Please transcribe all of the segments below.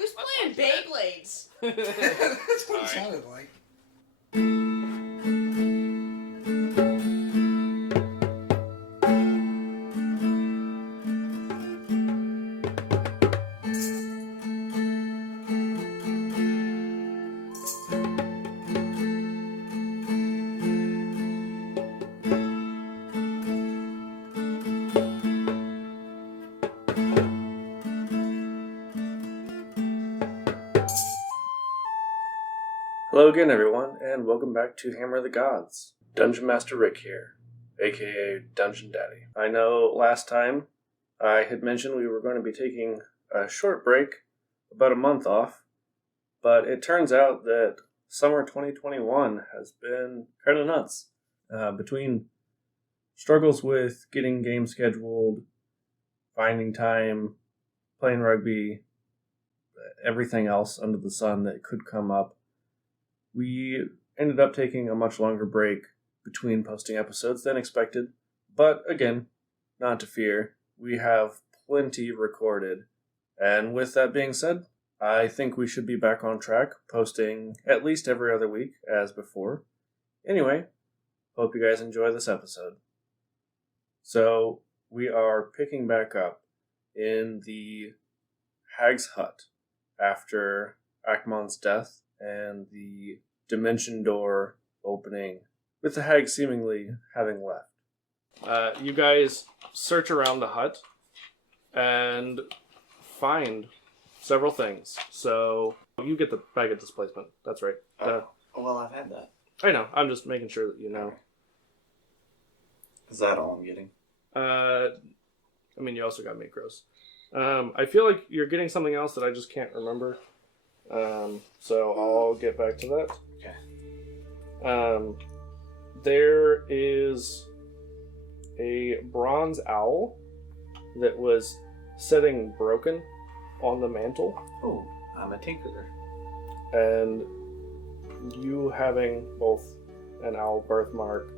Who's playing Beyblades? That's what it sounded like. Hello again, everyone, and welcome back to Hammer of the Gods. Dungeon Master Rick here, aka Dungeon Daddy. I know last time I had mentioned we were going to be taking a short break, about a month off, but it turns out that summer 2021 has been kind of nuts. Between struggles with getting games scheduled, finding time, playing rugby, everything else under the sun that could come up, we ended up taking a much longer break between posting episodes than expected. But again, not to fear, we have plenty recorded. And with that being said, I think we should be back on track, posting at least every other week as before. Anyway, hope you guys enjoy this episode. So, we are picking back up in the Hag's Hut after Akmon's death and the dimension door opening, with the hag seemingly having left. You guys search around the hut and find several things. So you get the bag of displacement. That's right. Well, I've had that. I know. I'm just making sure that you know. Is that all I'm getting? I mean, you also got macros. I feel like you're getting something else that I just can't remember. So I'll get back to that. Okay. There is a bronze owl that was sitting broken on the mantle. Oh, I'm a tinkerer. And you having both an owl birthmark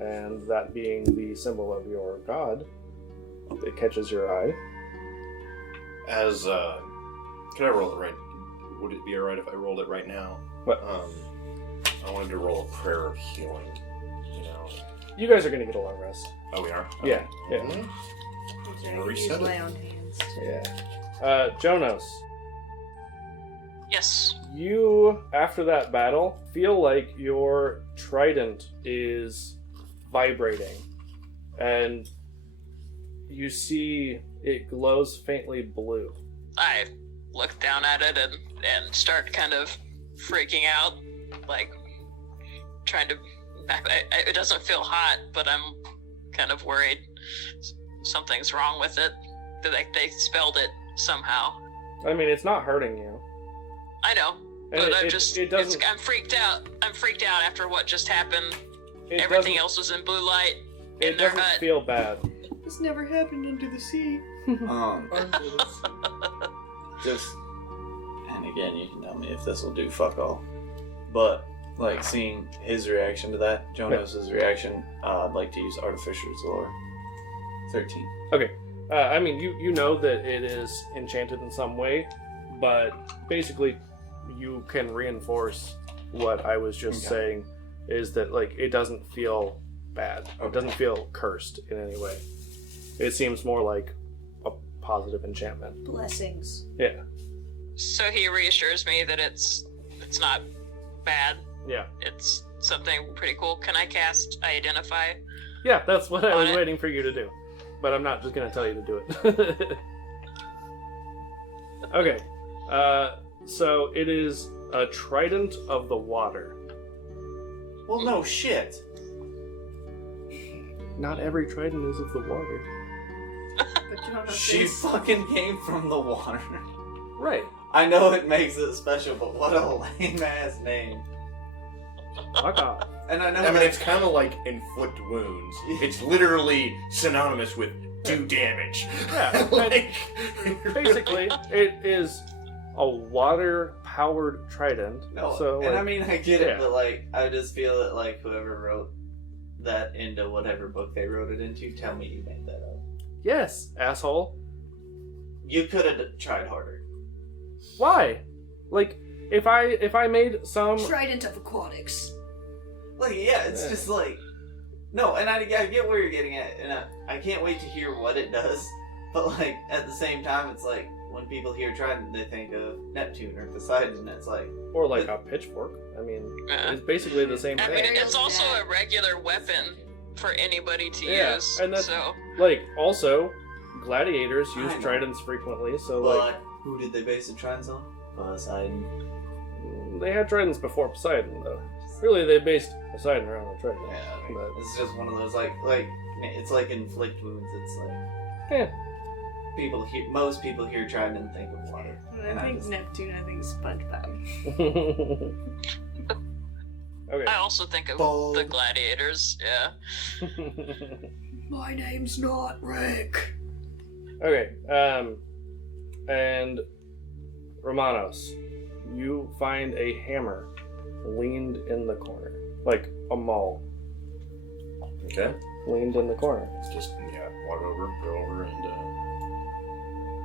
and that being the symbol of your god, it catches your eye. Can I roll it right? Would it be alright if I rolled it right now? What? I wanted to roll a prayer of healing. You know. You guys are going to get a long rest. Oh, we are? Yeah. Yeah. Mm-hmm. Reset Use it. lay on hands. Yeah. Jonas. Yes. You, after that battle, feel like your trident is vibrating. And you see it glows faintly blue. I look down at it and start kind of freaking out, like trying to. It doesn't feel hot, but I'm kind of worried something's wrong with it. They spelled it somehow. I mean, it's not hurting you. I know, And but I'm freaked out. I'm freaked out after what just happened. Everything else was in blue light in It their doesn't hut. feel bad. This never happened under the sea. Just, and again, you can tell me if this will do fuck all. But, like, seeing his reaction to that, Jonas's reaction, I'd like to use Artificer's Lore. 13. Okay. I mean, you know that it is enchanted in some way, but basically you can reinforce what I was just saying, is that, like, it doesn't feel bad. Okay. It doesn't feel cursed in any way. It seems more like a positive enchantment. Blessings. Yeah. So he reassures me that it's not bad. Yeah. It's something pretty cool. Can I cast Identify? Yeah, that's what I was On it. waiting for you to do. But I'm not just going to tell you to do it. Okay. So it is a trident of the water. Well, no shit. Not every trident is of the water. But Jonas She is... fucking came from the water. Right. I know it makes it special, but what a lame-ass name. Fuck off. And I know I mean, that... it's kind of like inflict wounds. It's literally synonymous with do damage. Yeah. Like, Basically, it is a water-powered trident. No, so, and like, I mean, I get yeah. it, but, like, I just feel that, like, whoever wrote that into whatever book they wrote it into, tell me you made that up. Yes, asshole. You could have tried harder. Why? Like, if I made some... Trident of Aquatics. Like, yeah, it's just like... No, and I get where you're getting at, and I can't wait to hear what it does. But, like, at the same time, it's like, when people hear Trident, they think of Neptune or Poseidon, and it's like... Or, like, a pitchfork. I mean, it's basically the same I thing. mean, it's also a regular weapon for anybody to use. And that's, so... like, also, gladiators use I know. tridents frequently, so, But like... who did they base the Tridents on? Poseidon. They had tridents before Poseidon, though. Really, they based Poseidon around the trident. Yeah, But, it's just one of those, like, it's like inflict wounds, it's like... yeah. Most people hear Trident and think of water. I think Neptune, I think SpongeBob. Okay. I also think of Bold. the gladiators, yeah. My name's not Rick. Okay, and Romanos, you find a hammer leaned in the corner. Like a maul. Okay. Leaned in the corner. Just, walk over, go over, and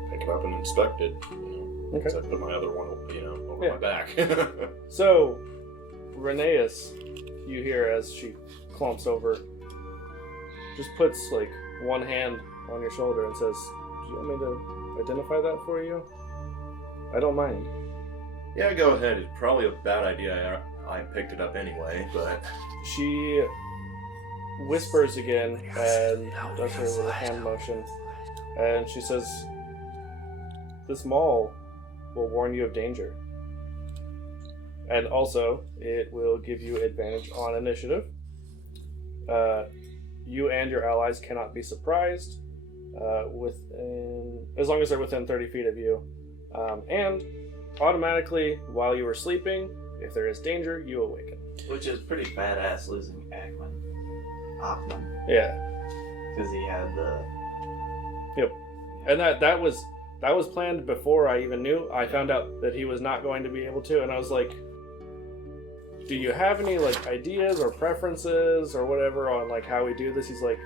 pick it up and inspect it. Okay. So I put my other one, over Yeah. my back. So, Rheneas, you hear as she clumps over, just puts like one hand on your shoulder and says, "Do you want me to identify that for you? I don't mind." Yeah, go ahead. It's probably a bad idea. I picked it up anyway, but... She whispers again and does her little hand motion, and she says, "This maul will warn you of danger. And also, it will give you advantage on initiative. You and your allies cannot be surprised as long as they're within 30 feet of you. And automatically, while you are sleeping, if there is danger, you awaken." Which is pretty badass losing Ackman. Yeah. Because he had the... Yep. And that was planned before I even knew. I found out that he was not going to be able to, and I was like, "Do you have any like ideas or preferences or whatever on like how we do this?" He's like,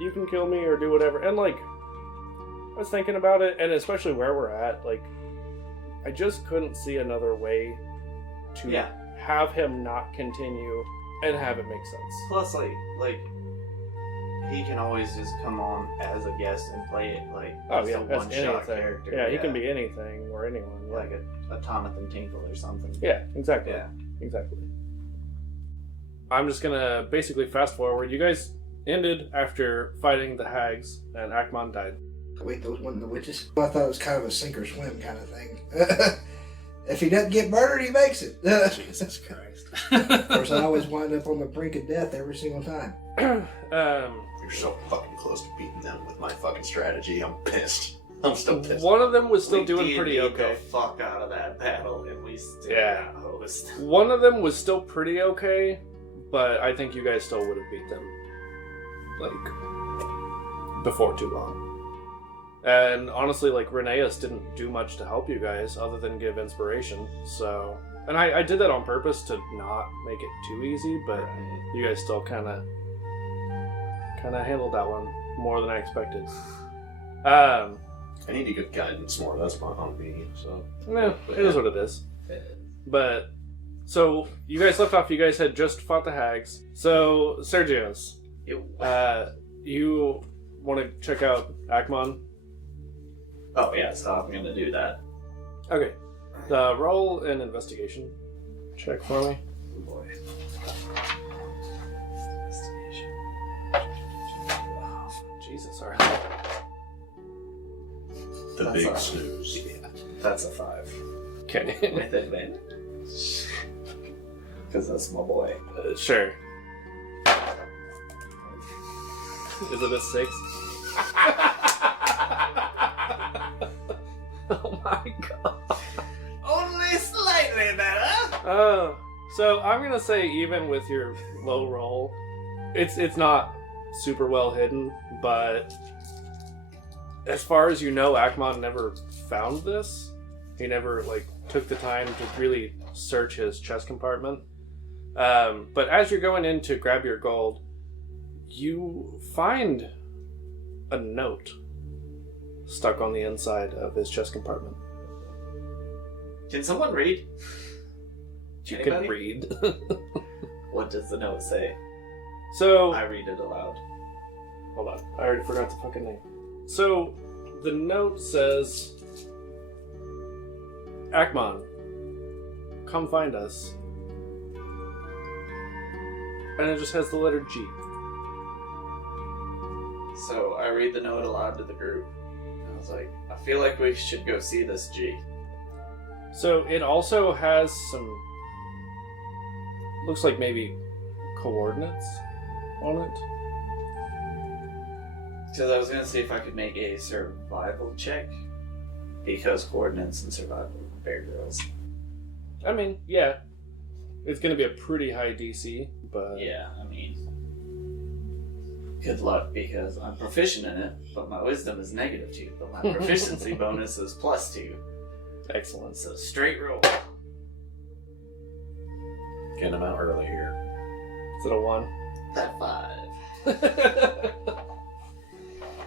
"You can kill me or do whatever." And like, I was thinking about it, and especially where we're at, like, I just couldn't see another way to have him not continue and have it make sense. Plus, like he can always just come on as a guest and play it like Oh as yeah, a that's one-shot anything. character. Yeah, he can be anything or anyone. Yeah. like a Jonathan Tinkle or something. Yeah, exactly. Yeah. Exactly. I'm just gonna basically fast forward. You guys ended after fighting the hags, and Akmon died. Wait, those weren't the witches? I thought it was kind of a sink or swim kind of thing. If he doesn't get murdered, he makes it. Jesus Christ. Of course, I always wind up on the brink of death every single time. You're so fucking close to beating them with my fucking strategy. I'm pissed. I'm still pissed. One of them was still We doing pretty D&D'd okay. the fuck out of that battle, and we still Yeah. got hosed. One of them was still pretty okay, but I think you guys still would have beat them, like, before too long. And honestly, like, Rheneas didn't do much to help you guys other than give inspiration, so... And I did that on purpose to not make it too easy, but you guys still kind of handled that one more than I expected. I need to get guidance more. That's on me. So It is what it is. But so you guys left off. You guys had just fought the hags. So Sergio's, you want to check out Akmon? Oh yeah, so I'm gonna do that. Okay. Roll an investigation check for me. Oh boy. Jesus, alright. the That's big all. snooze. Yeah, that's a 5. Okay. With advantage. Because that's my boy. Sure. Is it a 6? Oh my god. Only slightly better! So I'm gonna say even with your low roll, it's not super well hidden, but as far as you know, Akmon never found this. He never like took the time to really search his chest compartment. But as you're going in to grab your gold, you find a note stuck on the inside of his chest compartment. Can someone read? You Anybody? could read. What does the note say? So, I read it aloud. hold on. I already forgot the fucking name. So, the note says, Akmon, come find us. And it just has the letter G. So I read the note aloud to the group. And I was like, I feel like we should go see this G. So, it also has some, looks like maybe coordinates on it. Because I was going to see if I could make a survival check. Because coordinates and survival are Bear Grylls. I mean, yeah. It's going to be a pretty high DC, but... Yeah, I mean... Good luck, because I'm proficient in it, but my wisdom is -2. But my proficiency bonus is +2. Excellent. So straight roll. Getting them out early here. Is it a 1? That 5.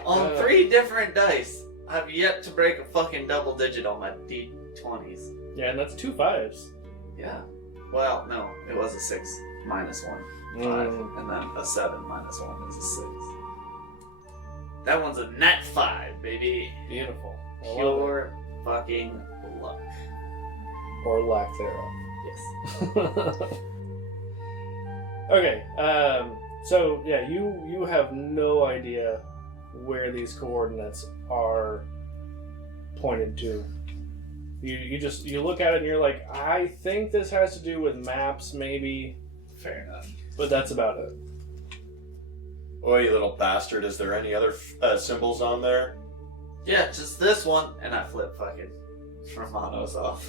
On 3 different dice, I've yet to break a fucking double digit on my D20s. Yeah, and that's 2 5s. Yeah. Well, no, it was a 6 minus 1. 5. And then a 7 minus 1 is a 6. That one's a net 5, baby. Beautiful. I love Pure fucking luck. it. Or lack thereof. Yes. Okay, so yeah, you have no idea where these coordinates are pointed to. You look at it and you're like, I think this has to do with maps, maybe, Fair enough. but that's about it. Oh, you little bastard. Is there any other symbols on there? Yeah, just this one, and I flip fucking Romano's off.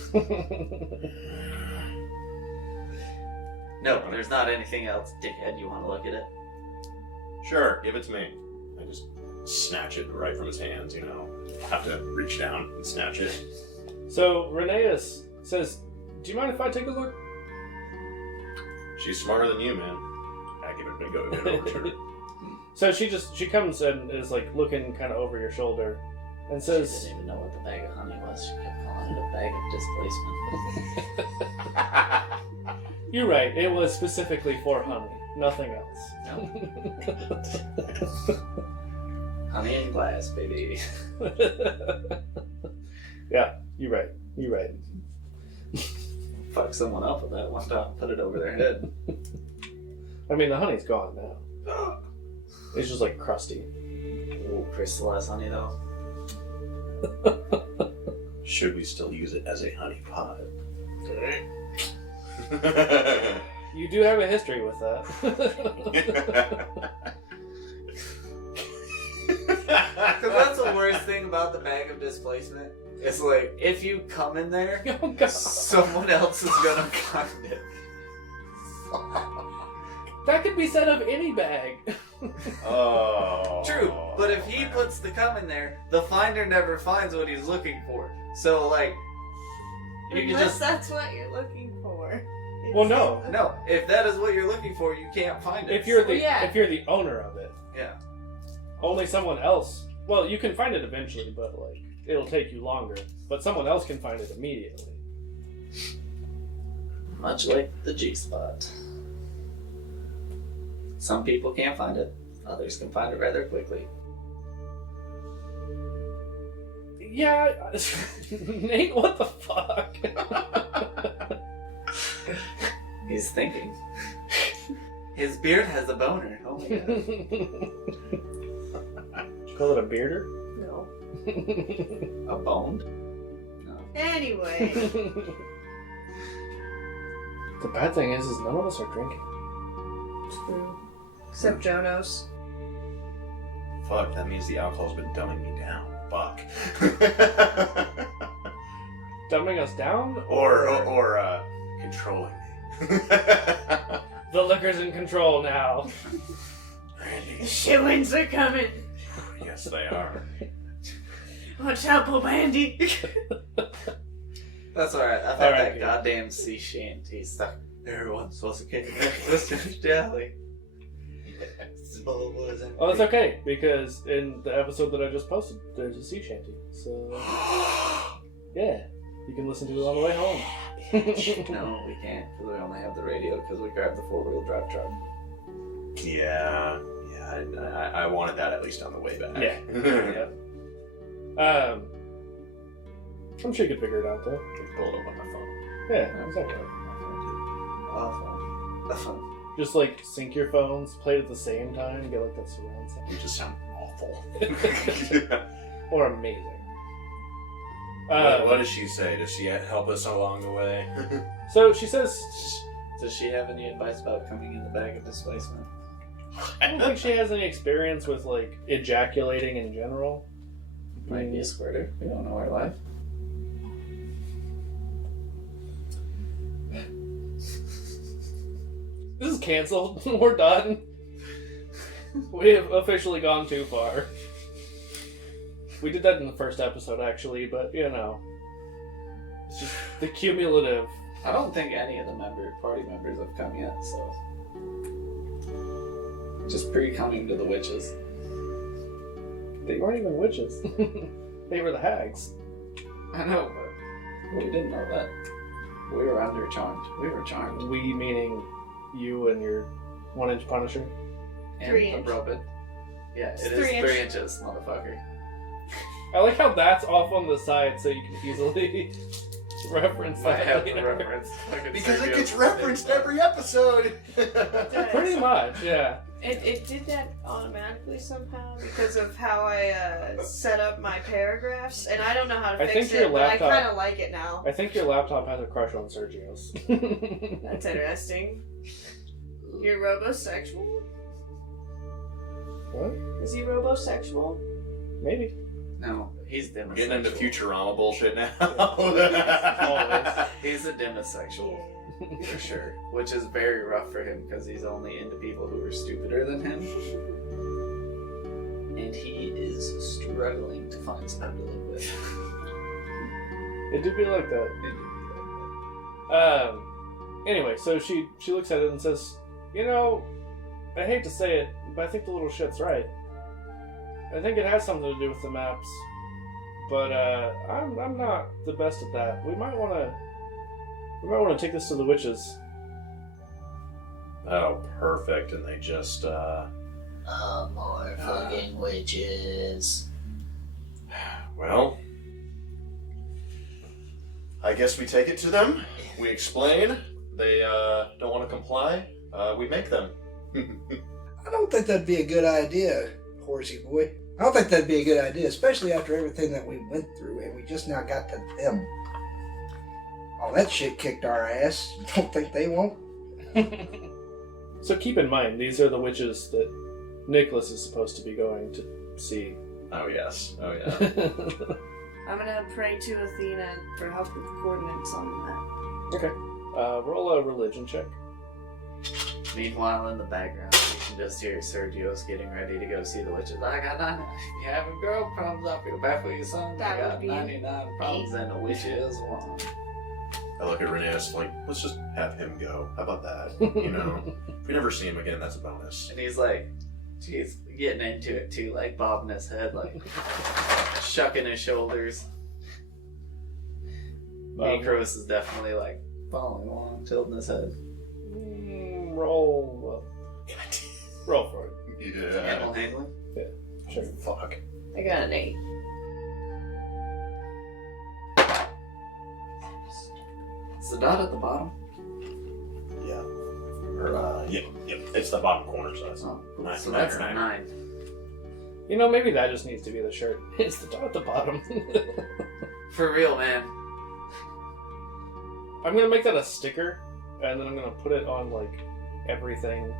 No, there's not anything else, dickhead. You want to look at it? Sure, give it to me. I just snatch it right from his hands, you know. Have to reach down and snatch it. So Rheneas says, do you mind if I take a look? She's smarter than you, man. I give it a big over to her. So she comes and is like looking kind of over your shoulder and She says, didn't even know what the bag of honey was. She kept calling it a bag of displacement. you're right, it was specifically for honey, nothing else. No. Honey in glass, baby. Yeah, you're right. Fuck someone up with that one time. Put it over their head. I mean, the honey's gone now. It's just like crusty. Ooh, crystallized honey though. Should we still use it as a honey pot? You do have a history with that. Because that's the worst thing about the bag of displacement. It's like, if you come in there, Oh, God. someone else is gonna find it. That could be said of any bag. Oh. True, but if he puts the cum in there, the finder never finds what he's looking for. So, like, you can Unless just... that's what you're looking for. Well, no. No, if that is what you're looking for, you can't find it. If you're the Well, yeah. if you're the owner of it, Yeah. only someone else. Well, you can find it eventually, but like it'll take you longer. But someone else can find it immediately. Much like the G-spot. Some people can't find it. Others can find it rather quickly. Yeah, Nate, what the fuck? He's thinking. His beard has a boner. Oh my god. Did you call it a bearder? No. A bone? No. Anyway. The bad thing is none of us are drinking. True. Except Jonos. Fuck, that means the alcohol's been dumbing me down. Fuck. Dumbing us down? or controlling me. The liquor's in control now. Randy. Shit-wins are coming. Yes, they are. Watch out, Bandy. That's alright. I thought Alright, that good. goddamn sea shanty stuck there once was a king. Mr. Jolly. Oh, that's okay, because in the episode that I just posted, there's a sea shanty. So, yeah. You can listen to it on the way home. No, we can't, because we only have the radio, because we grabbed the 4-wheel drive truck. Yeah. I wanted that at least on the way back. Yeah. I'm sure you could figure it out though. Pull it up on my phone. Yeah, exactly. Awful. Just like sync your phones, play it at the same time, get like that surround sound. You just sound awful. Or amazing. What does she say? Does she help us along the way? So she says, Does she have any advice about coming in the bag of displacement? I don't think she has any experience with like ejaculating in general. Might be a squirter. We don't know her life. This is canceled. We're done. We have officially gone too far. We did that in the first episode, actually, but you know, it's just the cumulative. I don't think any of the party members have come yet, so just pre-coming to the witches. They weren't even witches. They were the hags. I know, but we didn't know that. We were charmed. We were charmed. We meaning you and your 1-inch Punisher. And 3 the inch. robot. Yeah, It's it is 3 inch. 3 inches, motherfucker. I like how that's off on the side so you can easily reference Might that have the later. reference. Because it gets referenced every episode. Pretty much, yeah. It did that automatically somehow because of how I set up my paragraphs, and I don't know how to I fix think your it, but I laptop- kind of like it now. I think your laptop has a crush on Sergio's. That's interesting. You're robosexual? What? Is he robosexual? Maybe. No, he's demisexual. Getting into Futurama bullshit now. Always. He's a demisexual. For sure. Which is very rough for him because he's only into people who are stupider than him. And he is struggling to find someone to live with. It do be like that. Anyway, so she looks at it and says, you know, I hate to say it, but I think the little shit's right. I think it has something to do with the maps, but I'm not the best at that. We might want to take this to the witches. Oh, perfect. And they just, More fucking witches. well, I guess we take it to them. We explain. They don't want to comply. We make them. I don't think that'd be a good idea, horsey boy. I don't think that'd be a good idea, especially after everything that we went through and we just now got to them. All that shit kicked our ass. Don't think they won't? So keep in mind, these are the witches that Nicholas is supposed to be going to see. Oh, yes. Oh, yeah. I'm gonna pray to Athena for help with coordinates on that. Okay. Roll a religion check. Meanwhile, in the background, you can just hear Sergio's getting ready to go see the witches. I got 9. If you having girl problems, I feel bad for your son. That I got would be 99 problems, and the witch is one. I look at Renee, it's like, let's just have him go. How about that? You know? If we never see him again, that's a bonus. And he's like, he's getting into it too, like bobbing his head, like shucking his shoulders. Necros is definitely like following along, tilting his head. Roll for it. Yeah. Animal handling. Sure. Fuck. I got an 8. Is the dot at the bottom? Yeah. Or, yep. It's the bottom corner, so that's Oh, Nine. so that's a Nine. 9. You know, maybe that just needs to be the shirt. It's the dot at the bottom. For real, man. I'm gonna make that a sticker, and then I'm gonna put it on like everything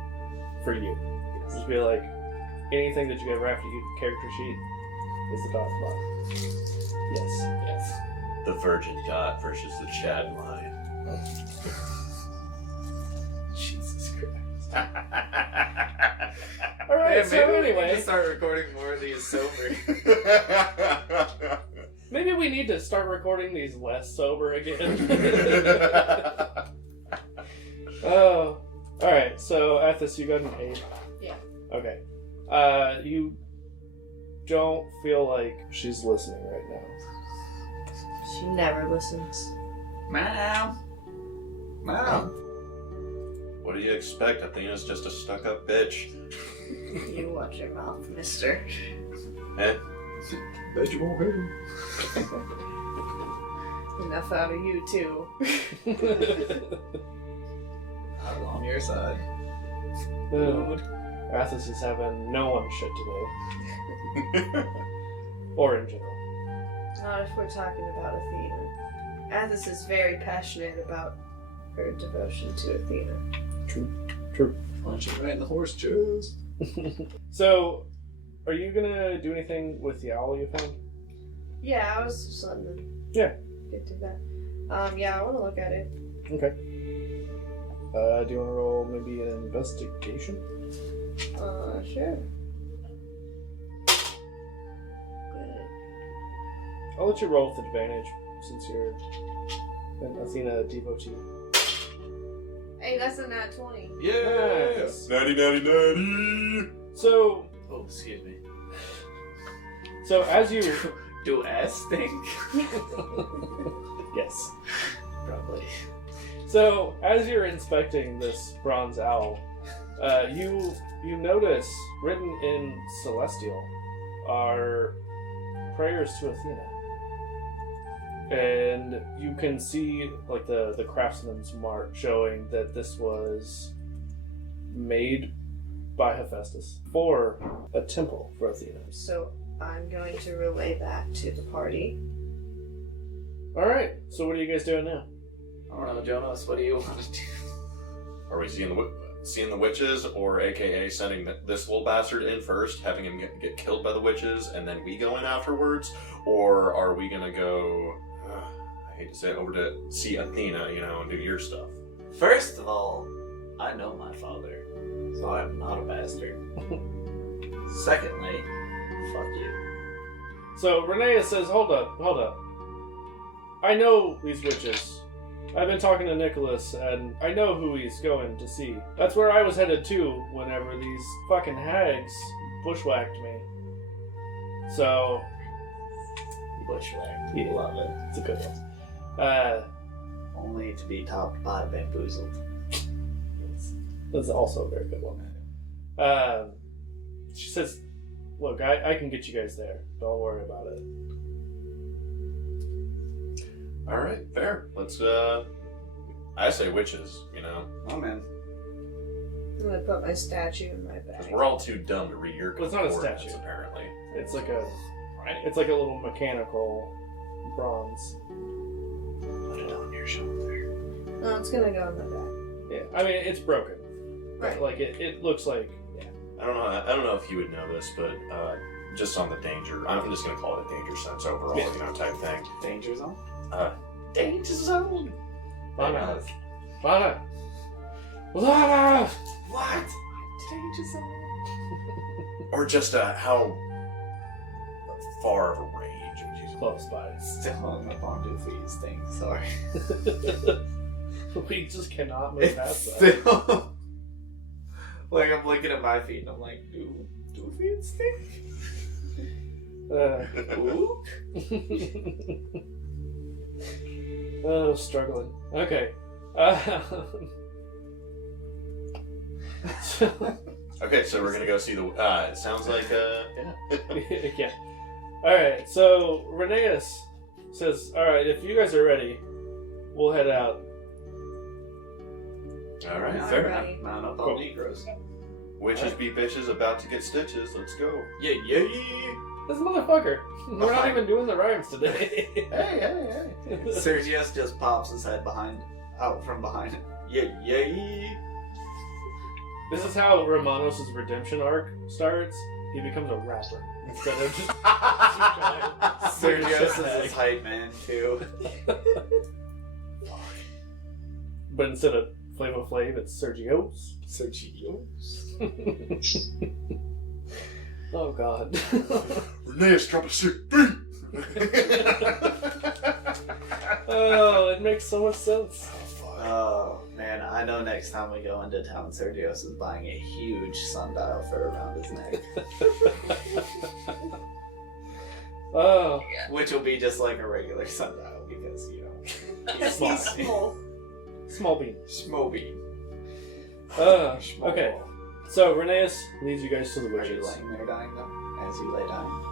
for you. Just be like, anything that you ever have to use the character sheet is the dot at the bottom. Yes. the Virgin Dot versus the Chad line. Jesus Christ. All right. Man, So maybe we anyway, need to start recording more of these sober. maybe we need to start recording these less sober again. Oh, all right. So Athos, you got an 8. Yeah. Okay. You don't feel like she's listening right now. She never listens. Mom. Mom. What do you expect? Athena's just a stuck-up bitch. You watch your mouth, mister. Eh? Bet you won't hurt him. Enough out of you, too. I'm on your side. Dude, Athos is having no one shit today. Or in general. Not if we're talking about Athena. Athos is very passionate about her devotion to Athena. True. Punch him right in the horse chest. So, are you gonna do anything with the owl you found? Yeah, I was just letting them get to that. Yeah, I want to look at it. Okay. Do you want to roll maybe an investigation? Sure. Good. I'll let you roll with advantage since you're an Athena devotee. Hey, that's a nat 20. Nice. Natty. So, Oh, excuse me. as you Do ass stink? yes. Probably. So, as you're inspecting this bronze owl, you notice written in Celestial are prayers to Athena. And you can see like the craftsman's mark showing that this was made by Hephaestus for a temple for Athena. So I'm going to relay that to the party. Alright, so what are you guys doing now? I don't know, Jonas, what do you want to do? Are we seeing the witches, or AKA sending this little bastard in first, having him get killed by the witches, and then we go in afterwards? Or are we gonna go, I hate to say it, over to see Athena, and do your stuff? First of all, I know my father, so I am not a bastard. Secondly, fuck you. So Renea says, hold up. I know these witches. I've been talking to Nicholas, and I know who he's going to see. That's where I was headed too, whenever these fucking hags bushwhacked me. So... Bushwhacked. Yeah. Love it. It's a good one. Only to be topped by bamboozled. That's also a very good one. She says, look, I can get you guys there. Don't worry about it. Alright, fair. Let's, I say witches, Oh, man. I'm going to put my statue in my Because bag. we're all too dumb to read your Well, it's not a coordinates, statue. apparently. It's like a Right? little mechanical bronze. Put it on your shoulder. No, it's going to go in my bag. Yeah, I mean, it's broken. Right. Like, it looks like... I don't know if you would know this, but just on the danger, I'm just gonna call it a danger sense overall, Yeah. type thing. Danger zone? Danger zone. Lana! Lana! What? Danger zone? Or just how far of a range would you? Close by. Still on the farm do feet stink, sorry. We just cannot move past that. Still. Like, I'm looking at my feet and I'm like, do feet stink? Ooh. Oh, struggling. Okay. Okay, so we're gonna go see the. It sounds like Yeah. Alright, so Reneus says, alright, if you guys are ready, we'll head out. All right, All fair. right. Mount up all Negroes. Witches be bitches, about to get stitches. Let's go. Yeah. This motherfucker. We're not even doing the rhymes today. Hey. Sergius just pops his head out from behind it. Yeah. This is how Romanos' redemption arc starts. He becomes a rapper instead of just. Sergius is his hype man too. But instead of Flavor Flav, it's Sergio's. Oh God. Reneus, drop a sick beat. Oh, it makes so much sense. Oh man, I know next time we go into town, Sergius is buying a huge sundial for around his neck. Oh. Which will be just like a regular sundial, because, you know, Because Small. he's small. Small bean. Schmoby. Okay. So Reneus leads you guys to the Are you witches. laying there dying, though? As you lay dying?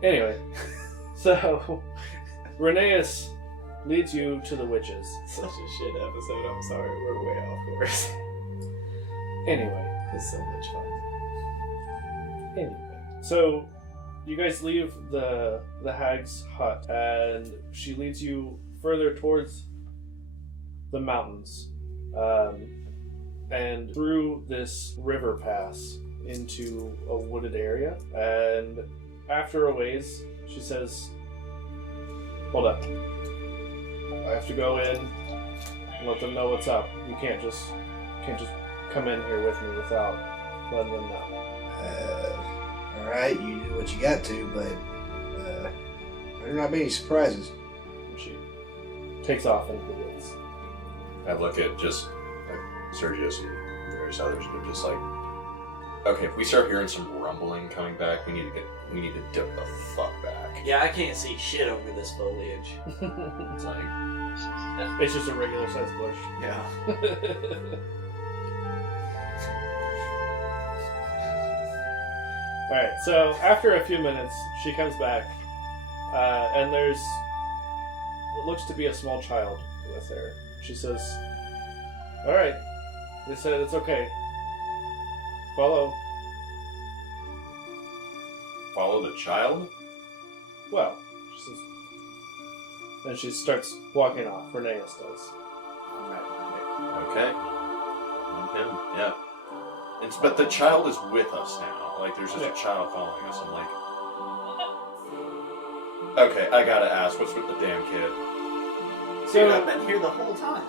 Anyway, so Reneus leads you to the witches. Such a shit episode, I'm sorry, we're way off course. Anyway, It's so much fun. so you guys leave the hag's hut, and she leads you further towards the mountains, and through this river pass into a wooded area. And after a ways, she says, "Hold up. I have to go in and let them know what's up. You can't just come in here with me without letting them know." Alright, you do what you got to, but better not be any surprises. And she takes off into the woods. I look at just like Sergius and various others, and they're just like, okay, if we start hearing some rumbling coming back, we need to dip the fuck back. Yeah, I can't see shit over this foliage. It's like, It's just a regular sized bush. Yeah. Alright, so after a few minutes, she comes back, and there's what looks to be a small child with her. She says, "Alright, they said it's okay. Follow." follow the child? Well, she says, and she starts walking off. Reneus does. I'm right behind her. Okay. And him, yeah. But the child is with us now. Like, there's just Yeah. a child following us. I'm like, okay, I gotta ask, what's with the damn kid? Dude, I've been here the whole time.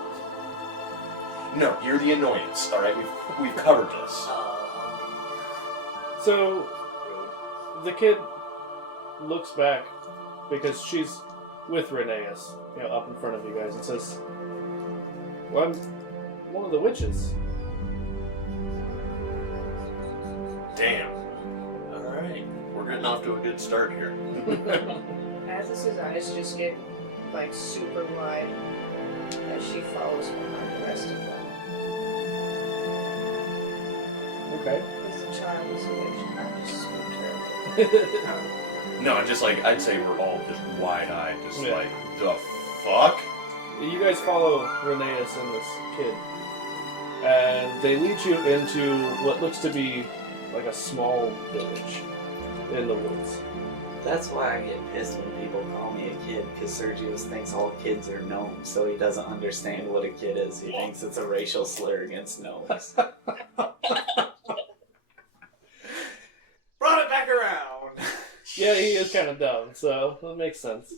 No, you're the annoyance, alright? We've covered this. So the kid looks back because she's with Reneus, up in front of you guys, and says, "Well, I'm one of the witches." Damn. Alright. We're getting off to a good start here. Aziz's eyes just get like super wide as she follows behind the rest of them. Okay. Because the child is a witch. I'm just so terrible. No, just like, I'd say we're all just wide-eyed, just Yeah. like, the fuck? You guys follow Reneus and this kid, and they lead you into what looks to be like a small village in the woods. That's why I get pissed when people call me a kid, because Sergius thinks all kids are gnomes, so he doesn't understand what a kid is. He thinks it's a racial slur against gnomes. Brought it back around! Yeah, he is kind of dumb, so that makes sense.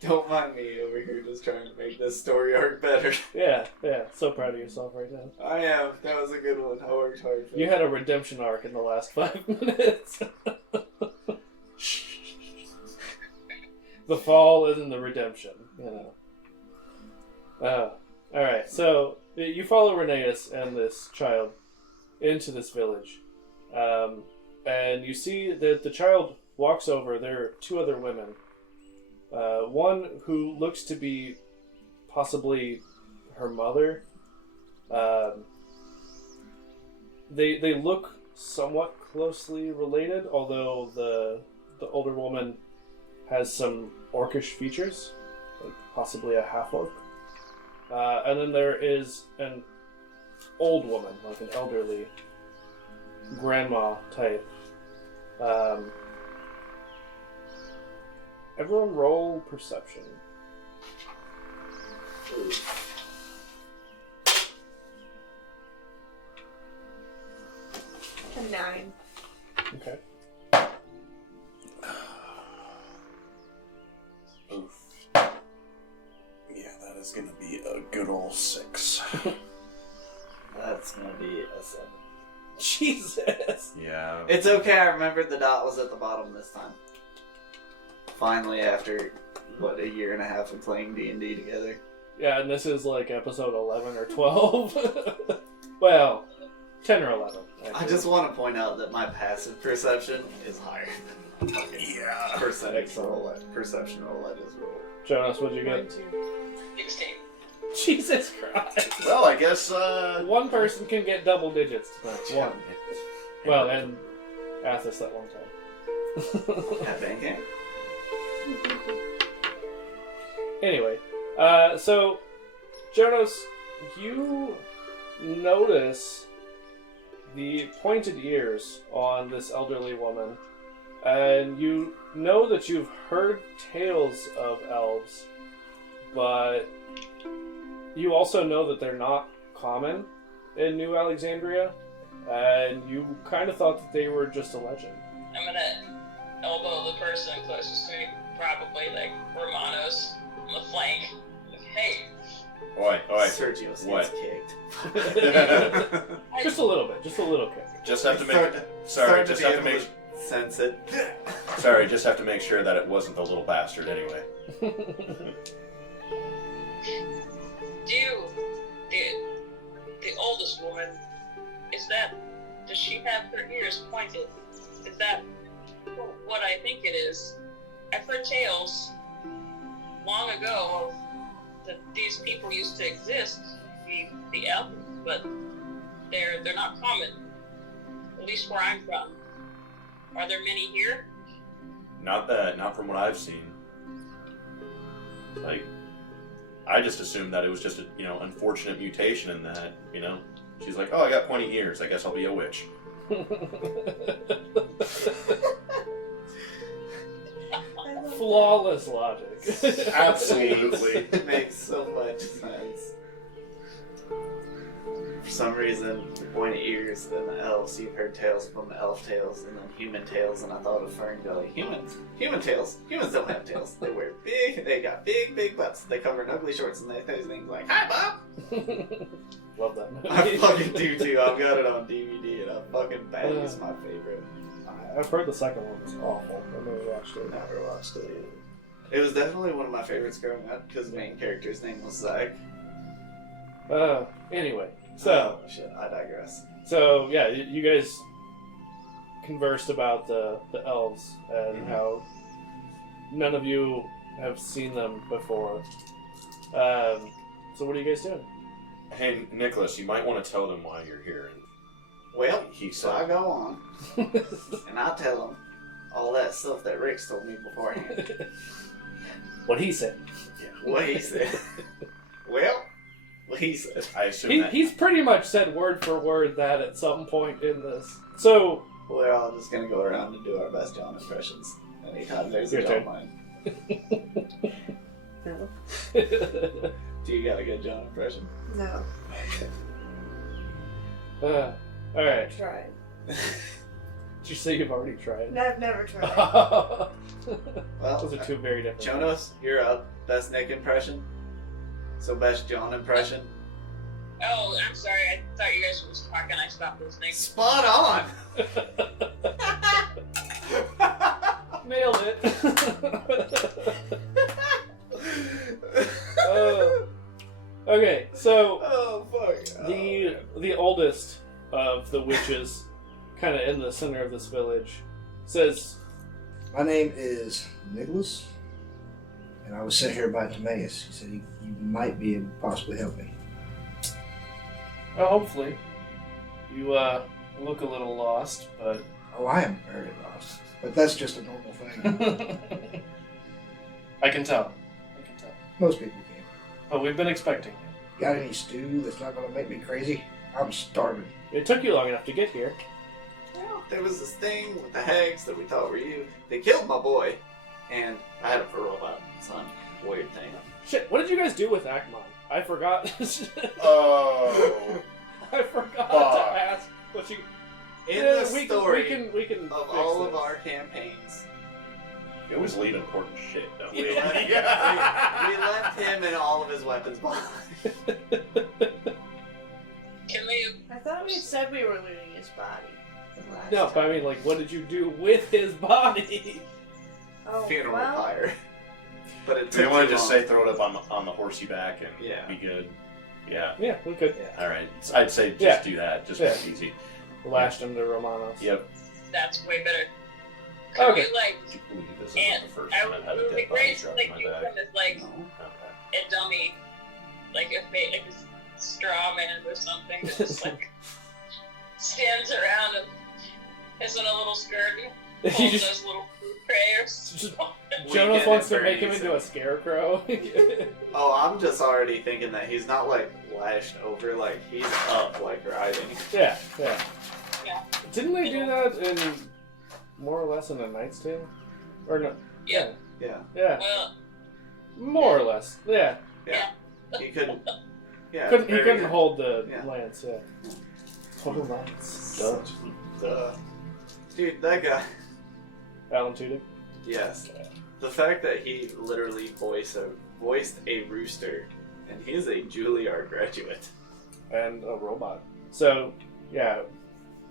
Don't mind me over here just trying to make this story arc better. Yeah, so proud of yourself right now. I am. That was a good one. I worked hard for You had a redemption arc in the last 5 minutes. The fall isn't the redemption, Alright, so you follow Reneus and this child into this village. And you see that the child walks over. There are 2 other women. One who looks to be possibly her mother. They look somewhat closely related, although the older woman has some orcish features, like possibly a half-orc. And then there is an old woman, like an elderly grandma type. Everyone roll perception. A 9. Okay. Oof. Yeah, that is gonna be a good old 6. That's gonna be a 7. Jesus! Yeah. It's okay, I remembered the dot was at the bottom this time. Finally, after, a year and a half of playing D&D together. Yeah, and this is like episode 11 or 12. Well, 10 or 11. I just want to point out that my passive perception is higher. Yeah. Perception roll I just rolled. Jonas, what'd you get? 16. Jesus Christ. Well, I guess, One person can get double digits tonight. One. Well, and Athos that one time. At Bandcamp? Anyway, so, Jonas, you notice the pointed ears on this elderly woman, and you know that you've heard tales of elves, but you also know that they're not common in New Alexandria, and you kind of thought that they were just a legend. I'm gonna elbow the person closest to me, probably like Romanos, on the flank. Hey. Oi. Sergio gets What? kicked. Just a little bit, just a little kick. Just have to make... Start just to have to be able make... sense it. Sorry, just have to make sure that it wasn't the little bastard anyway. The oldest woman, does she have her ears pointed? Is that what I think it is? I've heard tales long ago of that these people used to exist, the elves, but they're not common, at least where I'm from. Are there many here? Not from what I've seen. Like, I just assumed that it was just a, unfortunate mutation in that, she's like, oh, I got pointy ears, I guess I'll be a witch. Flawless logic. Absolutely. It makes so much sense. For some reason, the pointy ears and the elves, you've heard tales from the elf tales and then human tales, and I thought of Ferngully. Human tales. Humans don't have tails. They got big butts. They cover in ugly shorts and they say things like, "Hi, Bob!" Love that movie. I fucking do too. I've got it on DVD and I fucking bet it's my favorite. I've heard the second one was awful. I never watched it. Never watched it either. It was definitely one of my favorites growing up because the main character's name was Zach. Anyway, so shit, I digress. So yeah, you guys conversed about the elves and how none of you have seen them before. So what are you guys doing? Hey, Nicholas, you might want to tell them why you're here. Well, He so said- I go on and I tell them all that stuff that Rick's told me beforehand. What he said. What he said. Well, what he said. I assume that... He's pretty much said word for word that at some point in this. So We're all just gonna go around and do our best John impressions. Anytime there's a Your John turn. line. No. Do you got a good John impression? No. all right. I've tried. Did you say you've already tried? No, I've never tried. Well, Those are two very different. Jonas, you're up. Best Nick impression. So best John impression. Oh, I'm sorry. I thought you guys were just talking. I stopped listening. Spot on. Nailed it. Okay, so Oh fuck. the oldest of the witches, kind of in the center of this village, says, My name is Nicholas, and I was sent here by Timaeus. He said you might be able to possibly help me. "Oh, hopefully. You look a little lost, but Oh, I am very lost, but that's just a normal thing. I can tell. Most people can. But we've been expecting you. Got any stew that's not going to make me crazy? I'm starving. It took you long enough to get here. Well, there was this thing with the hags that we thought were you. They killed my boy, and I had him for a robot son. Weird thing. Shit, what did you guys do with Akmon? I forgot. Oh. I forgot Fuck. to ask what you. In Yeah, the we story can of fix all of this. our campaigns, You always leave important shit, don't you? we left him and all of his weapons behind. Can we? I thought we had said we were looting his body. the last No, but I time. mean, like, what did you do with his body? Oh, Funeral well, pyre. But it They took want too to just long. say throw it up on the horsey back and Yeah. be good. Yeah. Yeah, we could. All right. So I'd say just Yeah. do that. Just Yeah. make it easy. Lashed him to Romanos. Yep. That's way better. Could Okay. we, like, Do you believe this and isn't the first I time I've had it a would be dead body great to, dropped like, in my use bag? him as, like, Okay. a dummy. Like, if a straw man or something that just, like, stands around and is in a little skirt and You holds just- those little food prayers. Just- Weekend Jonas at wants to make him Bernie's into a scarecrow. Oh, I'm just already thinking that he's not like lashed over, like he's up, like riding. Yeah. Yeah. Didn't they do that in more or less in A Knight's Tale? Or no? Yeah. Yeah, Yeah. Well, More or less. Yeah. he couldn't. Yeah, He very couldn't good. hold the Yeah. lance. Yeah. Hold the lance. Duh. Dude, that guy. Alan Tudyk. Yes. The fact that he literally voiced a rooster, and he's a Juilliard graduate. And a robot. So, yeah,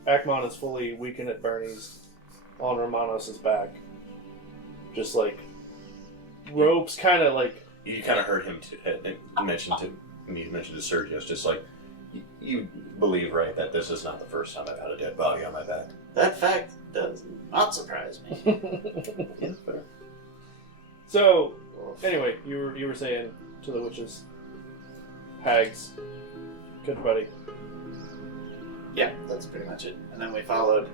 Akmon is fully weakened at Bernie's on Romanos' back. Just like ropes, kind of like. You kind of heard him mention to Sergio, just like, you believe, right, that this is not the first time I've had a dead body on my back. That fact does not surprise me. Yes, fair. So, anyway, you were saying to the witches, hags, good buddy. Yeah, that's pretty much it. And then we followed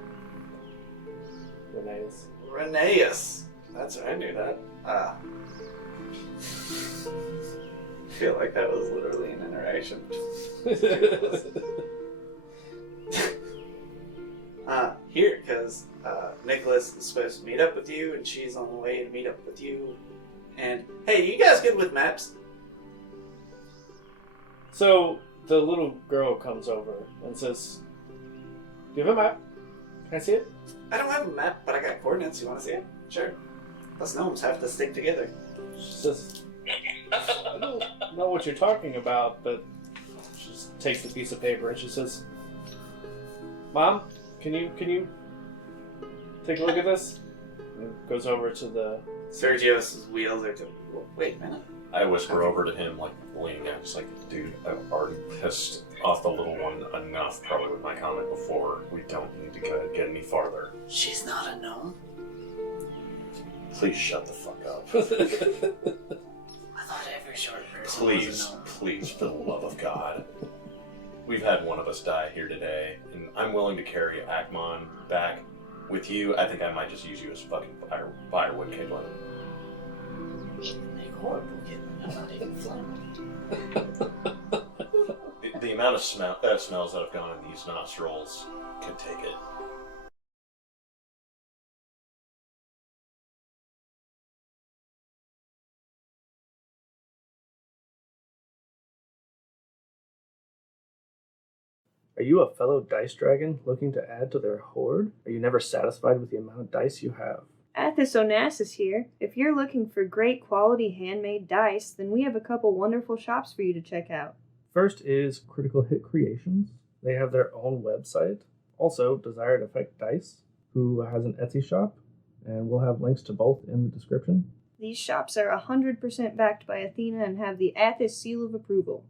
Renee's. Reneus. That's right, I knew that. I feel like that was literally an interaction. Here, because Nicholas is supposed to meet up with you, and she's on the way to meet up with you. And, hey, you guys good with maps? So the little girl comes over and says, "Do you have a map? Can I see it?" I don't have a map, but I got coordinates. You want to see it? Sure. Us gnomes have to stick together. She says, "I don't know what you're talking about," but she just takes the piece of paper and she says, "Mom, can you take a look at this?" And goes over to the. Sergio's wheels are to. Wait a minute. I whisper over to him, like, leaning out, just like, dude, I've already pissed off the little one enough, probably with my comment before. We don't need to get any farther. She's not a gnome. Please shut the fuck up. I thought every short person Please, was a gnome. please, for the love of God. We've had one of us die here today, and I'm willing to carry Akmon back. With you, I think I might just use you as fucking firewood, Caitlin. Make horrible kitten. I'm not even flammable. The amount of smells that have gone in these nostrils could take it. Are you a fellow dice dragon looking to add to their hoard? Are you never satisfied with the amount of dice you have? Athos Onassis here. If you're looking for great quality handmade dice, then we have a couple wonderful shops for you to check out. First is Critical Hit Creations. They have their own website. Also, Desired Effect Dice, who has an Etsy shop, and we'll have links to both in the description. These shops are 100% backed by Athena and have the Athos seal of approval.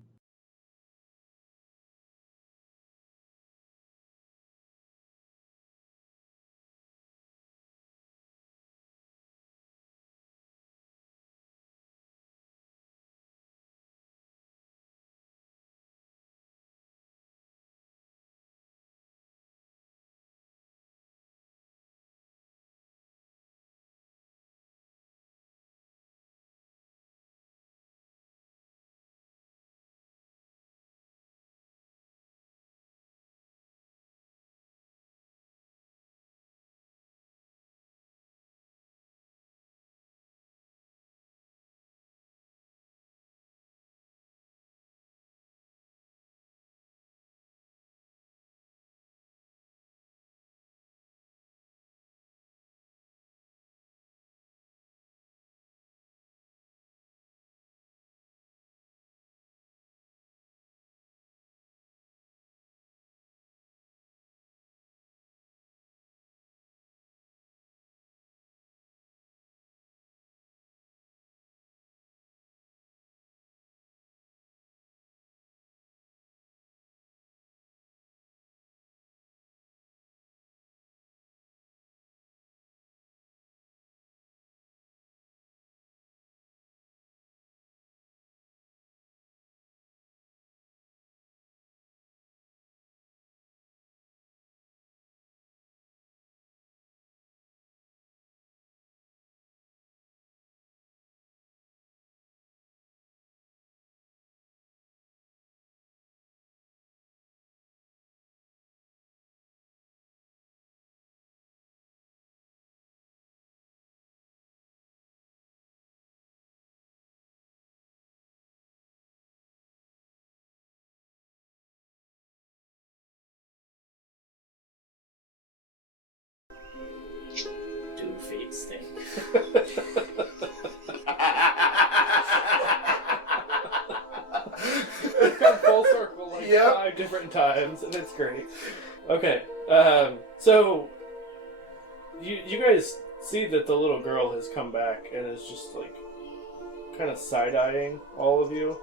Do feet stink? We've come full circle like Yep. 5 different times, and it's great. Okay, so you guys see that the little girl has come back and is just like kind of side-eyeing all of you,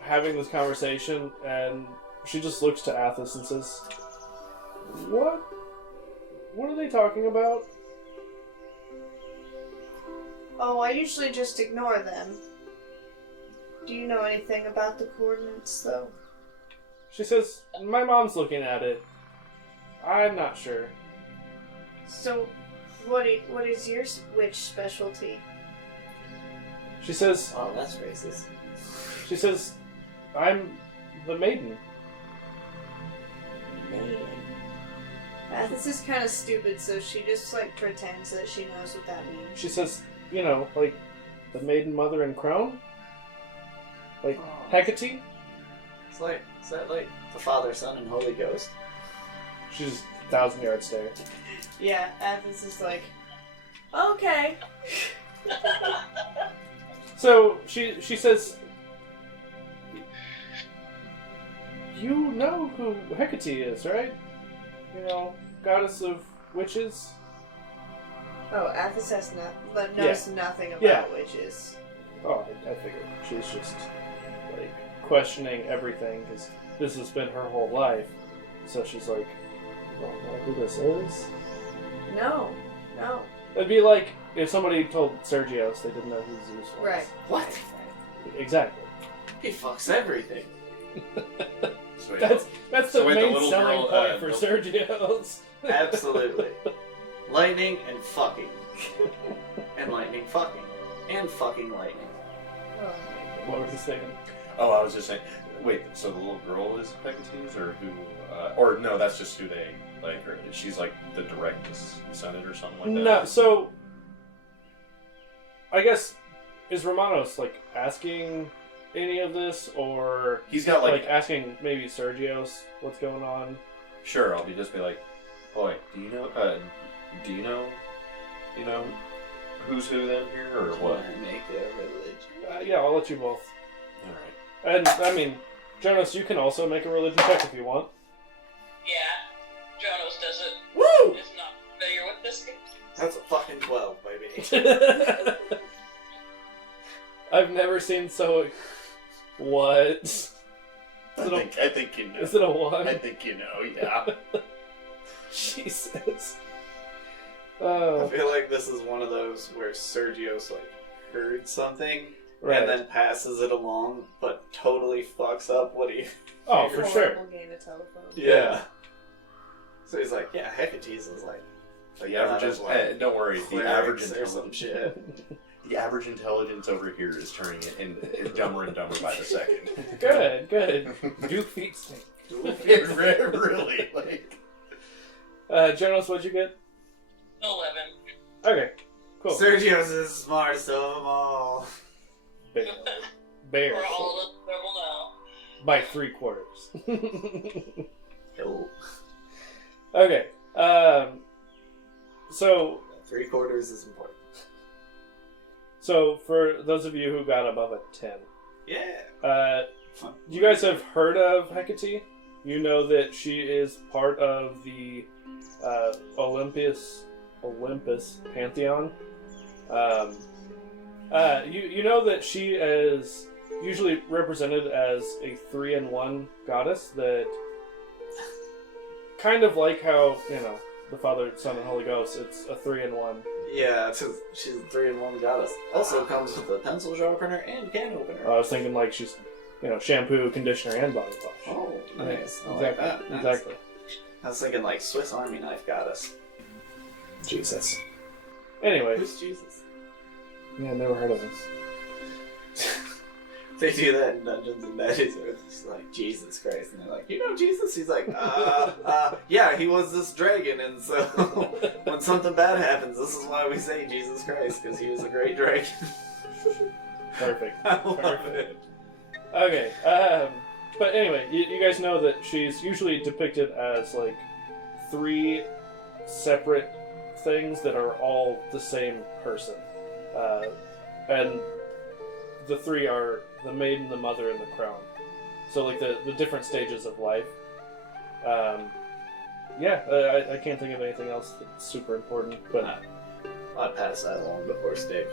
having this conversation, and she just looks to Athos and says, What are they talking about? Oh, I usually just ignore them. Do you know anything about the coordinates, though? She says, My mom's looking at it. I'm not sure. So, what is your witch specialty? She says, Oh, that's racist. She says, I'm the maiden. This is kind of stupid, so she just, like, pretends that she knows what that means. She says, you know, like, the maiden mother and crone? Like, Oh. Hecate? Is that like the Father, Son, and Holy Ghost? She's 1,000-yard stare. Yeah, Athos is like, okay. So, she says, you know who Hecate is, right? You know, goddess of witches? Oh, Athos knows nothing about Yeah. witches. Oh, I figured. She's just, like, questioning everything, because this has been her whole life. So she's like, you don't know who this is? No. It'd be like if somebody told Sergios they didn't know who Zeus was. Right. What? Exactly. He fucks everything. So wait, That's So the wait, the main little selling girl, point for the- Sergios. Absolutely. Lightning and fucking. And lightning fucking. And fucking lightning. Oh, What were you saying? Oh, I was just saying. Wait, so the little girl is Hecate's, or who? Or no, that's just who they like. Or she's like the direct descendant or something like that. No, so I guess is Romanos like asking any of this, or He's got like, asking maybe Sergios what's going on? sure. I'll just be like, boy, do you know, who's who then here, or what? Make a religion. Yeah, I'll let you both. All right. And I mean, Jonas, you can also make a religion check if you want. Yeah, Jonas does it. Woo! Is not familiar with this game. That's a fucking 12, baby. I've never seen so. What? I think you know. Is it a 1? I think you know. Yeah. Jesus. I feel like this is one of those where Sergio's like heard something Right. and then passes it along, but totally fucks up what he. Oh, for sure. Horrible game of telephone. Yeah. So he's like, yeah, Hecate's is like The average is. Don't worry. The average clerics or some intelligence. shit. The average intelligence over here is turning it in dumber and dumber by the second. Good. Do feet stink. It really like. Jonas, what'd you get? 11. Okay, cool. Sergio's is the smartest of them all. Barely. Barely. We're all in trouble now. By 3/4. Yo. Okay, so 3/4 is important. for those of you who got above a 10, Yeah. you guys have heard of Hecate? You know that she is part of the Olympus pantheon. You know that she is usually represented as a 3-in-1 goddess that kind of like how, the Father, Son, and Holy Ghost, it's a 3-in-1. Yeah, she's a 3-in-1 goddess. Also comes with a pencil sharpener and can opener. I was thinking like she's, shampoo, conditioner, and body wash. Oh, nice. I Exactly. like that. Nice. Exactly. I was thinking like Swiss Army knife goddess. Jesus. Anyway, Who's Jesus? yeah, never heard of this. They do that in Dungeons and Daddies where it's like, Jesus Christ. And they're like, you know Jesus? He's like, yeah, he was this dragon. And so when something bad happens, this is why we say Jesus Christ, because he was a great dragon. Perfect. I love Perfect. it. Okay, but anyway, you guys know that she's usually depicted as like 3 separate things that are all the same person. And the three are the maiden, the mother, and the crown. So, like, the different stages of life. I can't think of anything else that's super important, but... I'd pass that along before Steve.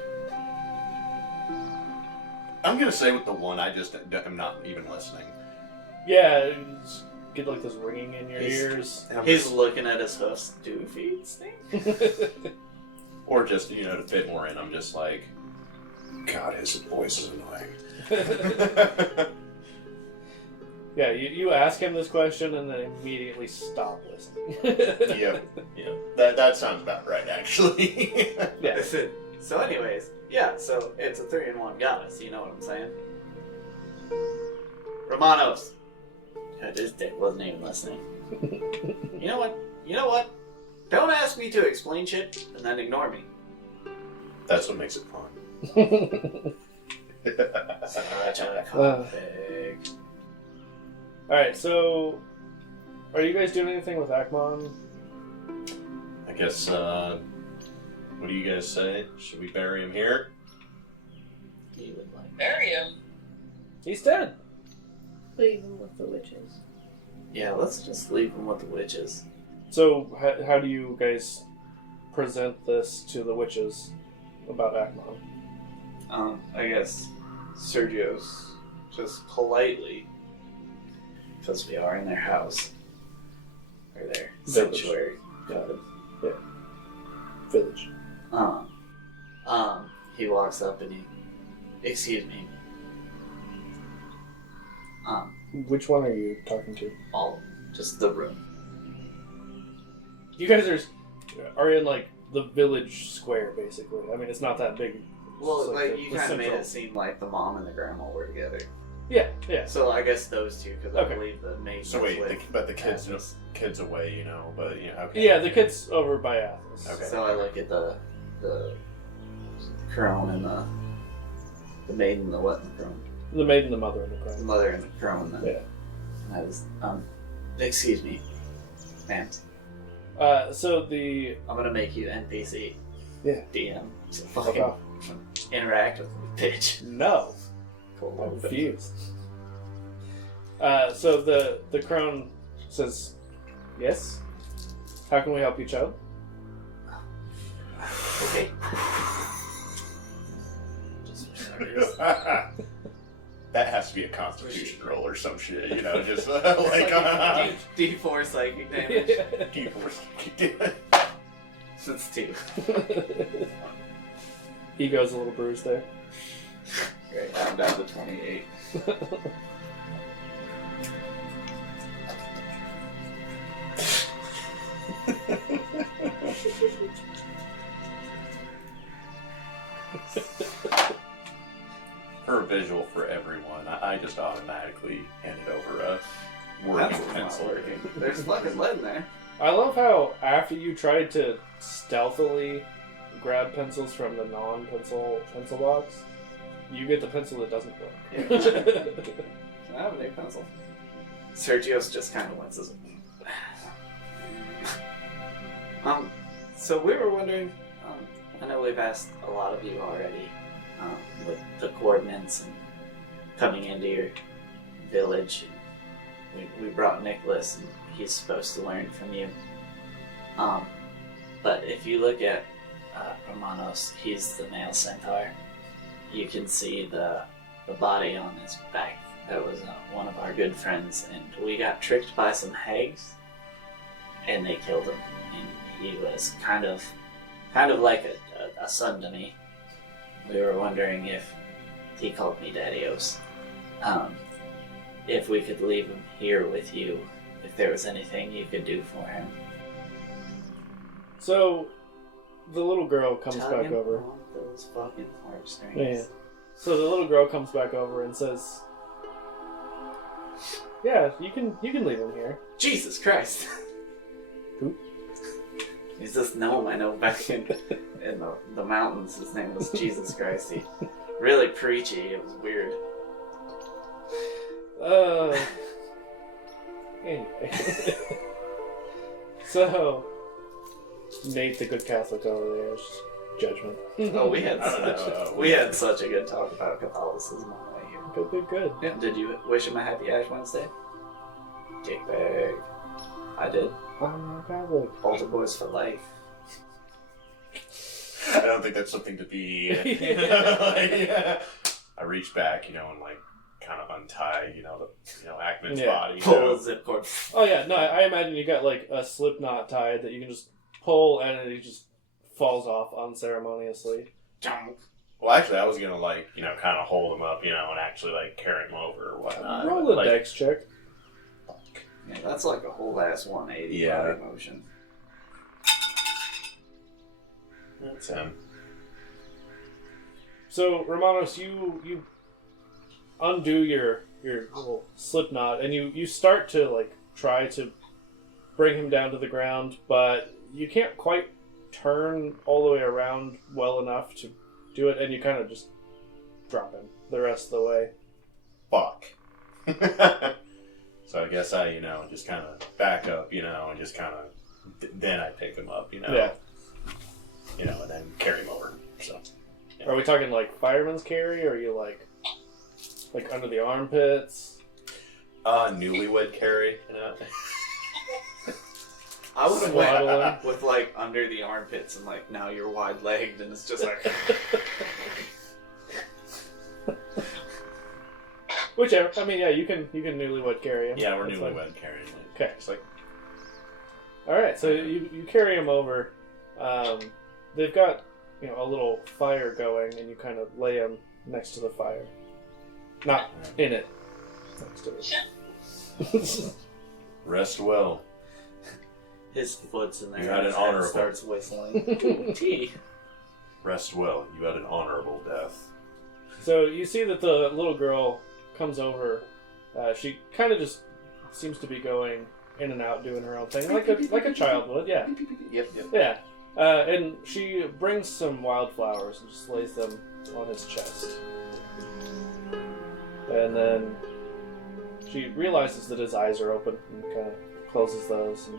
I'm gonna say with the one, I just am not even listening. Yeah, you just get, like, this ringing in your ears. He's looking at his hoofs. Do feet stink? Or just, to fit more in, I'm just like, God, his voice is annoying. Yeah, you ask him this question and then immediately stop listening. Yeah. That sounds about right, actually. Yeah. So anyways, so it's a 3-in-1 goddess, you know what I'm saying? Romanos. God, this dick wasn't even listening. You know what? Don't ask me to explain shit and then ignore me. That's what makes it fun. Such a config. Alright, so... Are you guys doing anything with Akmon? I guess, what do you guys say? Should we bury him here? You would like. Bury him. He's dead. Leave him with the witches. Yeah, let's just leave him with the witches. So, how do you guys present this to the witches about Akmon? I guess Sergio's just politely, because we are in their house, or their Village. sanctuary. Yeah. Village. He walks up and excuse me. Which one are you talking to? All, just the room. You guys are in, like, the village square, basically. I mean, it's not that big. Well, It's like, the- you the kind of made central- it seem like the mom and the grandma were together. Yeah. So I guess those two, because I Okay. believe the maid So was wait, with but the kids Athos. away, but okay. Yeah, the kid's over by Athos. Okay. So I look at the crone and the maid and the what in the crone? The maiden, the mother, and the The crown. mother and the crone. Then. Yeah. And I was, excuse me, ma'am. So the... I'm gonna make you NPC. Yeah. DM. So Fuck fucking off. interact with me, bitch. No. Cool. I refuse. So the crown says, yes? How can we help you, child? Okay. That has to be a constitution roll or some shit, just like D4 psychic damage. D4. That's 2. Ego's a little bruised there. Great. I'm down to 28. For a visual for everyone, I just automatically handed over a working That's not pencil. working. There's fucking lead in there. I love how after you tried to stealthily grab pencils from the non-pencil pencil box, you get the pencil that doesn't work. I have a new pencil. Sergio's just kind of winces. So we were wondering, I know we've asked a lot of you already, with the coordinates and coming into your village. We brought Nicholas, and he's supposed to learn from you. But if you look at Romanos, he's the male centaur. You can see the body on his back. That was one of our good friends, and we got tricked by some hags, and they killed him. And he was kind of like a son to me. We were wondering if he called me Daddy-Os. If we could leave him here with you, if there was anything you could do for him. So the little girl comes Tug back him over. on those fucking heartstrings. Yeah. So the little girl comes back over and says, "Yeah, you can leave him here." Jesus Christ! Who? He's this gnome I know back in the mountains. His name was Jesus Christ. He really preachy. It was weird. Anyway. So Nate, the good Catholic over there, is judgment. Oh, we had I don't such know. we had such a good talk about Catholicism on the way here. Good. Yeah. Did you wish him a happy Ash Wednesday? Dickbag. I did. I'm not Catholic. Altar boys for life. I don't think that's something to be. Yeah. I reach back, and like kind of untie, Ackman's body. Pull a zip cord. Oh yeah, no, I imagine you got like a slip knot tied that you can just pull and it just falls off unceremoniously. Well, actually, I was gonna kind of hold him up, and actually carry him over or whatnot. Roll a dex check. Yeah, that's like a whole ass 180 Yeah. body motion. That's him. So Romanos, you undo your little slip knot and you start to try to bring him down to the ground, but you can't quite turn all the way around well enough to do it, and you kind of just drop him the rest of the way. Fuck. So I guess I, just kind of back up, and just kind of, then I pick him up, Yeah. And then carry him over. So. Yeah. Are we talking fireman's carry, or are you like under the armpits? Newlywed carry, I would have Swaddling. went with under the armpits and now you're wide legged and it's just Whichever. I mean, yeah, you can newlywed carry him. Yeah, we're That's newlywed carrying. Okay. It's All right, so you carry him over. They've got a little fire going, and you kind of lay him next to the fire, not in it, next to it. Rest well. his foot's in there. You had and an his head honorable- starts whistling. Tea. Rest well. You had an honorable death. So you see that the little girl comes over. She kind of just seems to be going in and out, doing her own thing, like a child would. Yeah, Yep. yeah. And she brings some wildflowers and just lays them on his chest. And then she realizes that his eyes are open and kind of closes those and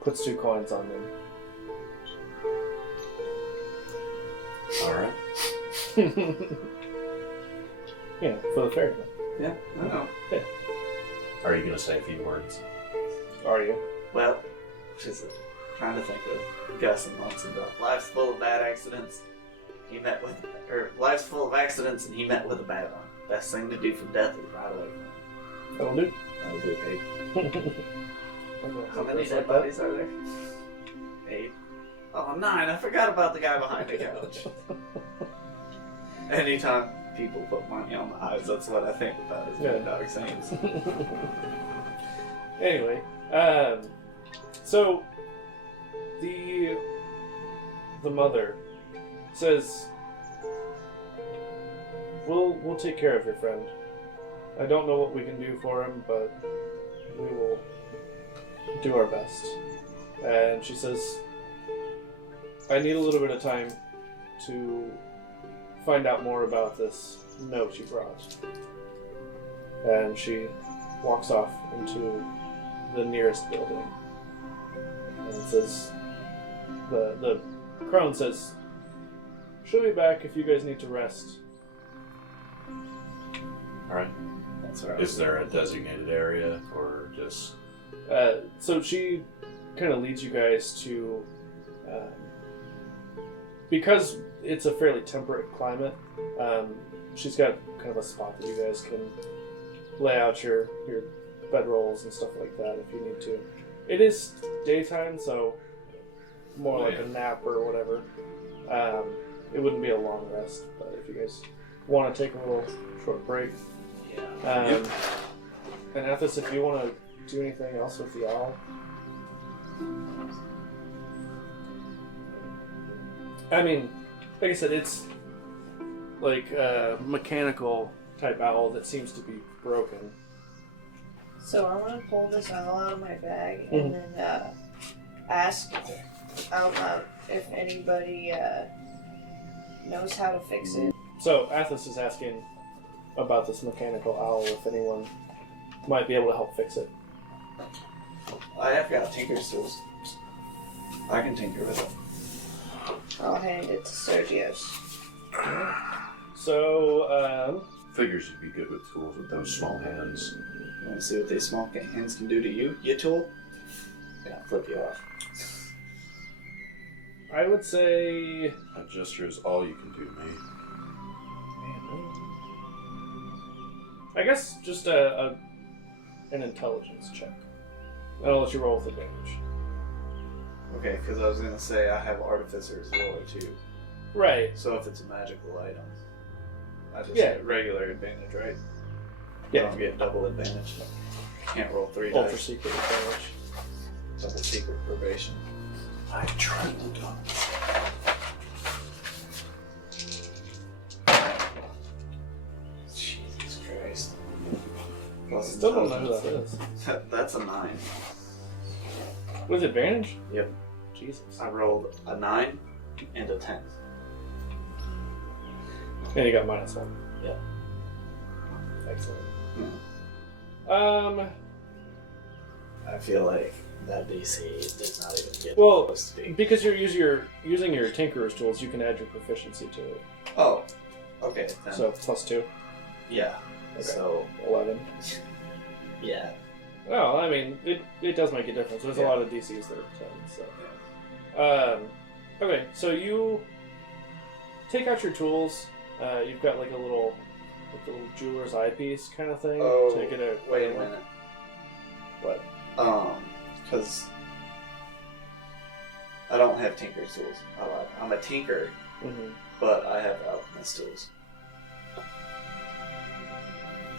puts 2 coins on them. All right. Yeah, for the fairy. Yeah, I know. Are you gonna say a few words? Are you? Well, she's trying to think of Gus and months ago. Life's full of bad accidents. Life's full of accidents, and he met with a bad one. Best thing to do from death is ride away from it. That'll do. That'll do, babe. How many Just dead like that. bodies are there? 8. Oh, 9. I forgot about the guy behind the couch. Anytime people put money on the eyes, that's what I think about is Yeah. dog sayings. Anyway, so the mother says, "We'll take care of your friend. I don't know what we can do for him, but we will do our best." And she says, "I need a little bit of time to find out more about this note you brought." And she walks off into the nearest building. And it says, the crone says, "She'll be back if you guys need to rest." All right. That's right. Is there a designated area or just? So she kind of leads you guys to, because it's a fairly temperate climate, she's got kind of a spot that you guys can lay out your bedrolls and stuff like that if you need to. It is daytime, so more like a nap or whatever. It wouldn't be a long rest, but if you guys want to take a little short break. Yeah. And Athos, if you want to do anything else with the owl. I mean, like I said, it's like a mechanical type owl that seems to be broken. So I'm gonna pull this owl out of my bag and then ask out loud if anybody knows how to fix it. So Athos is asking about this mechanical owl, if anyone might be able to help fix it. I have got tinker's tools. I can tinker with it. I'll hand it to Sergio's. So, Figures you'd be good with tools with those small hands. You want to see what these small hands can do to you, you tool? Yeah, flip you off. I would say... That gesture is all you can do, mate. I guess just an intelligence check. I'll let you roll with advantage. Okay, because I was going to say I have Artificer's Lore too. Right. So if it's a magical item, I just Yeah. get regular advantage, right? Yeah. I don't get double advantage. Can't roll 3 Ultra dice. secret advantage. Double secret probation. I trembled. Jesus Christ. Plus Still don't know who that intelligence. is. That's a 9. With advantage? Yep. Jesus. I rolled a 9 and a 10. And you got -1. Yep. Excellent. Hmm. I feel like that DC does not even get Well, close to being. because you're using your Tinkerer's tools, you can add your proficiency to it. Oh, okay. Then. So +2, yeah. Okay. So 11. yeah. Well, I mean, it does make a difference. There's a Yeah. lot of DCs that are 10, so. Okay, so you take out your tools. You've got like a little jeweler's eyepiece kind of thing. Oh, to get a wait a minute. What? Because I don't have tinker's tools. I'm a tinker, Mm-hmm. but I have alchemist tools.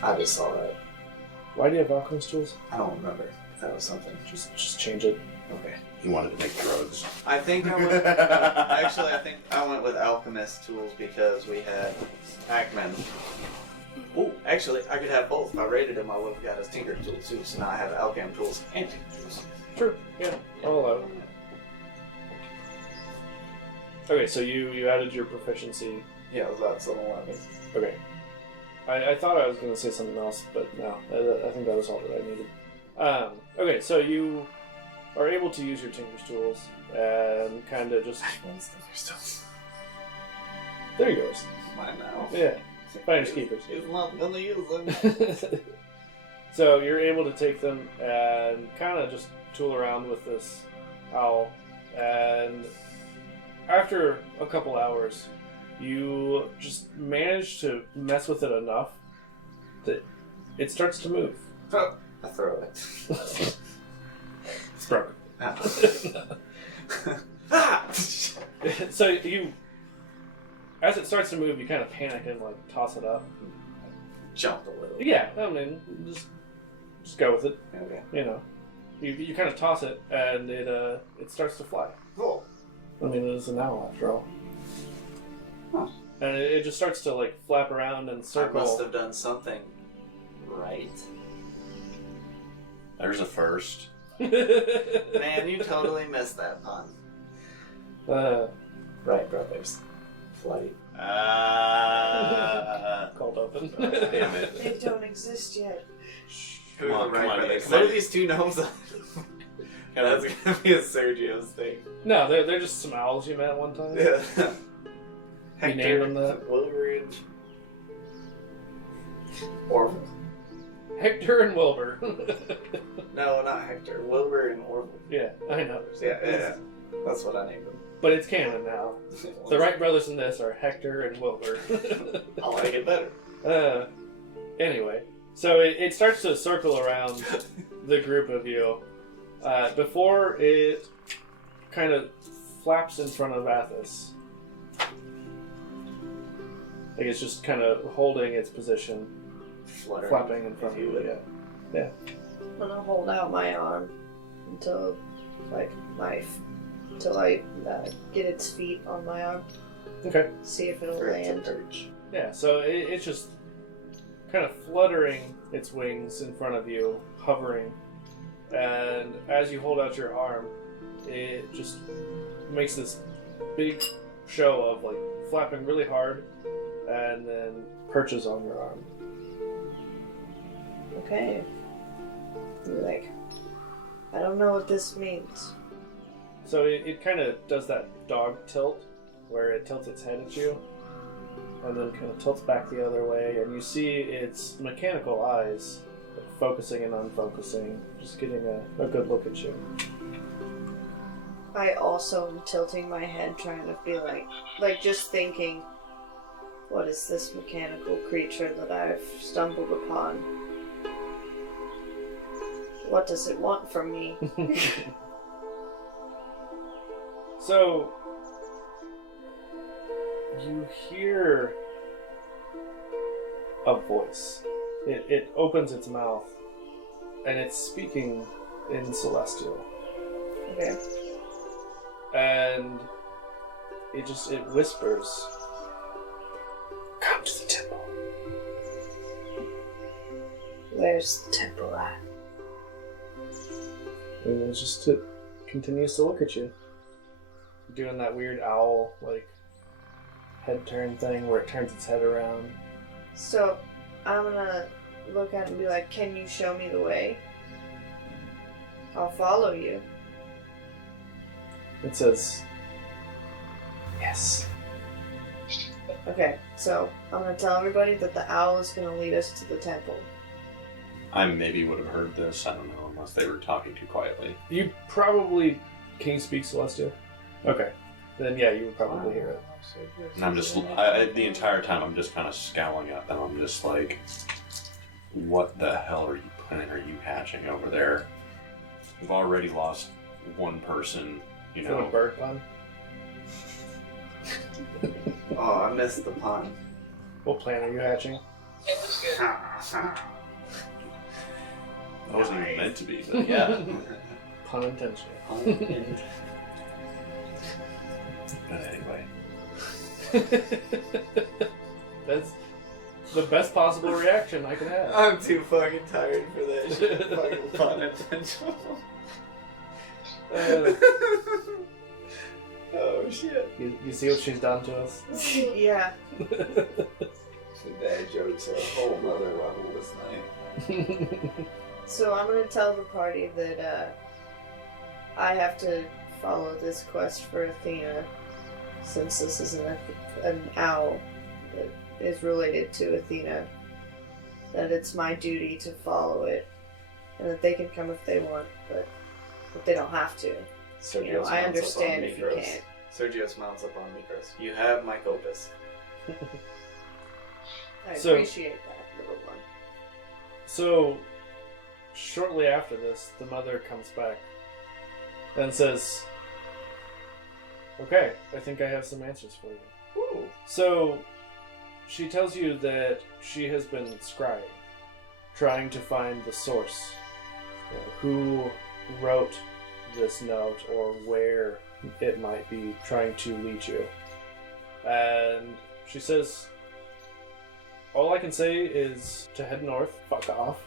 I just saw that. Why do you have alchemist tools? I don't remember if that was something. Just change it. Okay. He wanted to make drugs. I think I went. Actually, I think I went with alchemist tools because we had Hackman. Oh, actually, I could have both. If I rated him, I would have got his tinker tools too. So now I have alchem tools and tinker tools. Sure. Yeah. I'll allow it. Okay, so you added your proficiency. Yeah, that's an 11. Okay. I thought I was going to say something else, but no. I think that was all that I needed. Okay, so you are able to use your Tinker's tools and kind of just... They're yours. Mine now. Yeah. Finders keepers. He's not gonna use them. So you're able to take them and kind of just tool around with this owl, and after a couple hours, you just manage to mess with it enough that it starts to move. I throw it. It's broken. Ah! So you, as it starts to move, you kind of panic and like toss it up. Jumped a little. Yeah, I mean, just go with it. Okay. You know, you kind of toss it and it starts to fly. Cool. I mean, it is an owl after all. Huh. And it just starts to like flap around and circle. I must have done something right. There's a first. Man, you totally missed that pun. Right, brothers. Flight. Called open. Damn it. They don't exist yet. Come on, Right, come on. brothers. Come What on. are these two gnomes? That's gonna be a Sergio's thing. No, they're just some owls you met one time. Yeah. You named them that? Wolverine. Orville. Hector and Wilbur. No, not Hector. Wilbur and Orville. Yeah, I know. Yeah. That's what I named them. But it's canon now. The Wright brothers in this are Hector and Wilbur. I like it better. Anyway, so it starts to circle around the group of you before it kind of flaps in front of Athos. Like it's just kind of holding its position, Fluttering. flapping in front of you. Yeah. I'm gonna hold out my arm until, until I get its feet on my arm. Okay. See if it'll For it to land. perch. Yeah, so it's just kind of fluttering its wings in front of you, hovering. And as you hold out your arm, it just makes this big show of like flapping really hard and then perches on your arm. Okay. You're like, I don't know what this means. So it kind of does that dog tilt, where it tilts its head at you, and then kind of tilts back the other way, and you see its mechanical eyes focusing and unfocusing, just getting a good look at you. I also am tilting my head, trying to be like just thinking, what is this mechanical creature that I've stumbled upon? What does it want from me? So, you hear a voice. It opens its mouth, and it's speaking in Celestial. Okay. And it whispers, "Come to the temple." Where's the temple at? And it continues to look at you. Doing that weird owl, like, head turn thing where it turns its head around. So, I'm gonna look at it and be like, can you show me the way? I'll follow you. It says, "Yes." Okay, so I'm gonna tell everybody that the owl is gonna lead us to the temple. I maybe would have heard this, I don't know, unless they were talking too quietly. You probably... Can you speak Celestial? Okay. Then yeah, you would probably hear it. And I'm just, the entire time I'm just kind of scowling at them. I'm just like, what the hell are you hatching over there? We've already lost one person, you From a know. bird pun? Oh, I missed the pun. What plan are you hatching? It was good. That wasn't even meant to be, but yeah. Pun intentional. But anyway. That's the best possible reaction I can have. I'm too fucking tired for that shit. Fucking pun intentional. Oh shit. You see what she's done to us? Yeah. The dad jokes are a whole nother level this night. So I'm gonna tell the party that I have to follow this quest for Athena, since this is an owl that is related to Athena. That it's my duty to follow it, and that they can come if they want, but they don't have to. You know, I understand if you can't. Sergio smiles up on me, Chris. You have my opus. I So- appreciate that, little one. So, shortly after this, the mother comes back and says, "Okay, I think I have some answers for you." Ooh. So, she tells you that she has been scrying, trying to find the source, who wrote this note or where it might be trying to lead you. And she says, all I can say is to head north, fuck off.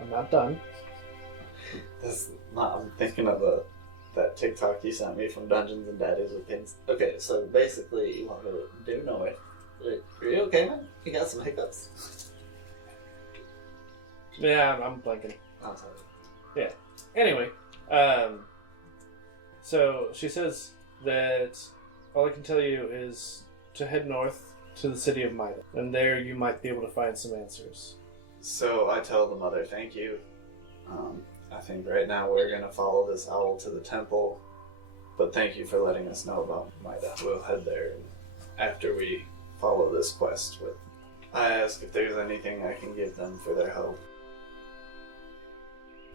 I'm not done. I'm thinking of that TikTok you sent me from Dungeons and Daddies with pins. Okay, so basically you want to do north. Are you okay, man? You got some hiccups? Yeah, I'm blanking. I'm sorry. Yeah. Anyway, so she says that all I can tell you is to head north to the city of Mida, and there you might be able to find some answers. So I tell the mother, thank you. I think right now we're going to follow this owl to the temple, but thank you for letting us know about Mida. We'll head there after we follow this quest. I ask if there's anything I can give them for their help.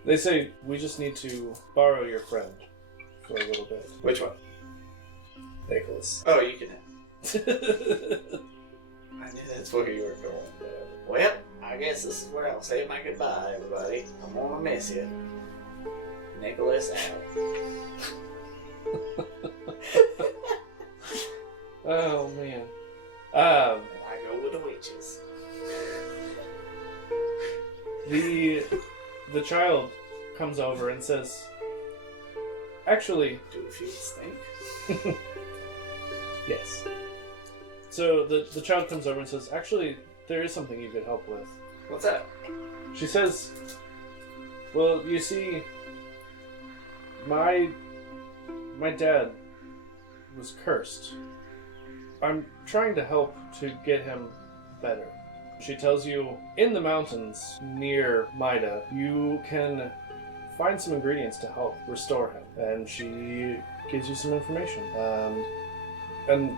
They say we just need to borrow your friend for a little bit. Which one? Nicholas. Oh, you can have. I knew that's where you were going. Well, I guess this is where I'll say my goodbye, everybody. I'm gonna miss you. Nicholas out. Oh man. And I go with the witches. The child comes over and says, actually, Do the feet stink? yes. So the child comes over and says, actually, there is something you could help with. What's that? She says, well, you see, my my dad was cursed. I'm trying to help to get him better. She tells you in the mountains near Maida, you can find some ingredients to help restore him. And she gives you some information. And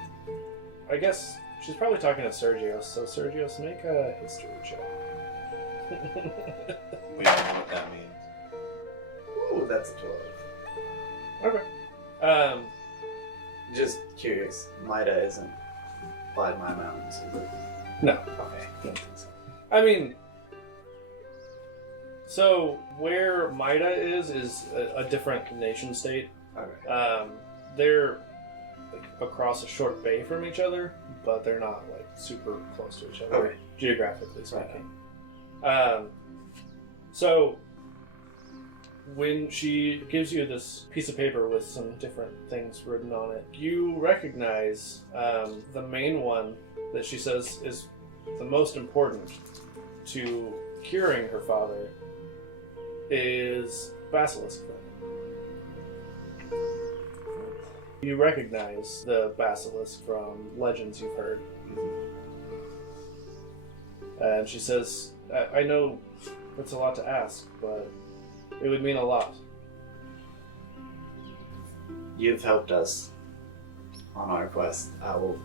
I guess she's probably talking to Sergios, so Sergios, make a history check. We don't know what that means. Ooh, that's a 12. Okay. Just curious, Mida isn't by my mountains, is it? No. Okay. I mean, so where Maida is a different nation state. Okay. They're like across a short bay from each other, but they're not like super close to each other, Okay. geographically speaking. So when she gives you this piece of paper with some different things written on it, you recognize the main one that she says is the most important to curing her father is basilisk venom. You recognize the basilisk from legends you've heard. And she says, I know it's a lot to ask, but it would mean a lot. You've helped us on our quest. I will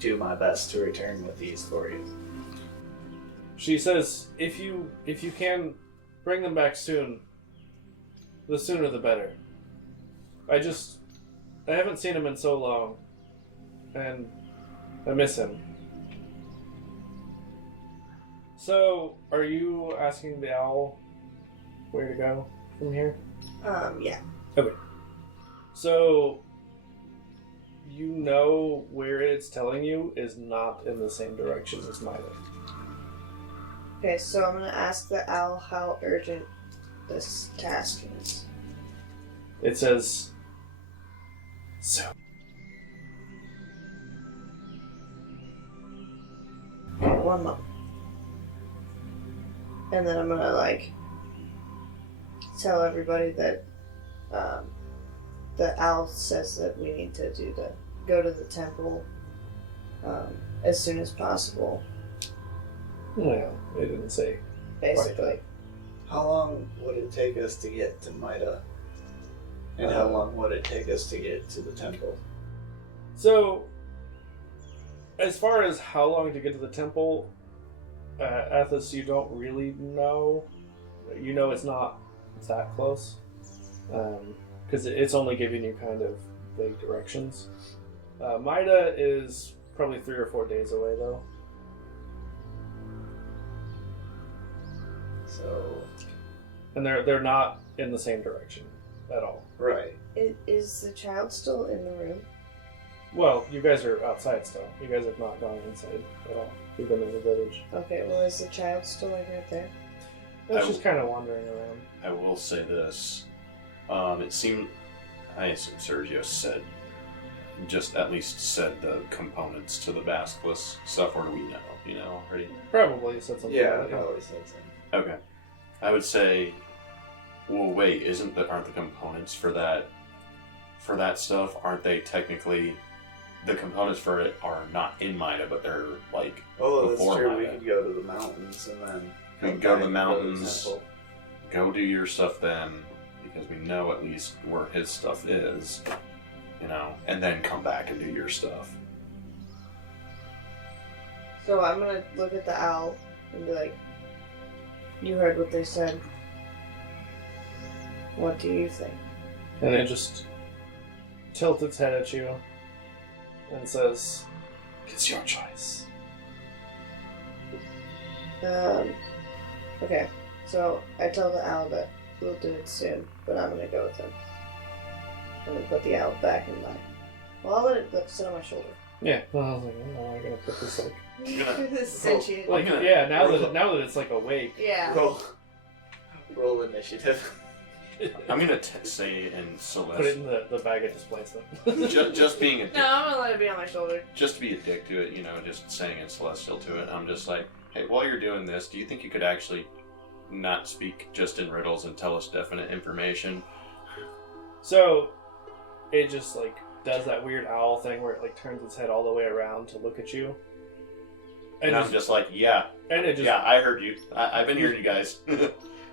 do my best to return with these for you. She says, if you can bring them back soon, the sooner the better. I haven't seen him in so long, and I miss him. So, are you asking the owl where to go from here? Yeah. Okay. So, you know where it's telling you is not in the same direction as Maida. Okay, so I'm gonna ask the owl how urgent this task is. It says, so. 1 month. And then I'm gonna tell everybody that the owl says that we need to go to the temple as soon as possible. Well, it didn't say. Basically. How long would it take us to get to Mida? And how long would it take us to get to the temple? So, as far as how long to get to the temple, Athos, you don't really know. You know it's not that close. Because it's only giving you kind of vague directions. Maida is probably 3 or 4 days away, though. So... And they're not in the same direction at all. Right. Is the child still in the room? Well, you guys are outside still. You guys have not gone inside at all. You've been in the village. Okay, well, is the child still right there? It's just kind of wandering around. I will say this. It seemed, I assume Sergio said the components to the basilisk stuff, or do we know? You know, already? Probably said something Yeah, like I that. probably said so. Okay. I would say, well, wait, aren't the components for that stuff, aren't they technically, the components for it are not in Mida, but they're like Oh, that's before true. We Mida. could go to the mountains and then We come go to back the and mountains. temple. Go do your stuff then, because we know at least where his stuff is, you know, and then come back and do your stuff. So I'm gonna look at the owl and be like, you heard what they said. What do you think? And it just tilts its head at you and says, it's your choice. Okay. So I tell the owl that we'll do it soon, but I'm gonna go with him. I'm gonna put the owl back in line. Well, I'll let it sit on my shoulder. Yeah. Well, I was like, oh, am I gonna put this This sentient. like yeah? Now that it's like awake. Yeah. Roll initiative. I'm gonna say in Put it Celeste, in the bag of displacement. just being a dick, No, I'm gonna let it be on my shoulder. just to be a dick to it, you know, just saying in Celestial to it. I'm just like, hey, while you're doing this, do you think you could actually not speak just in riddles and tell us definite information? So, it just like does that weird owl thing where it like turns its head all the way around to look at you. And I'm just like, yeah. And it just, yeah, I heard you. I've been hearing you guys.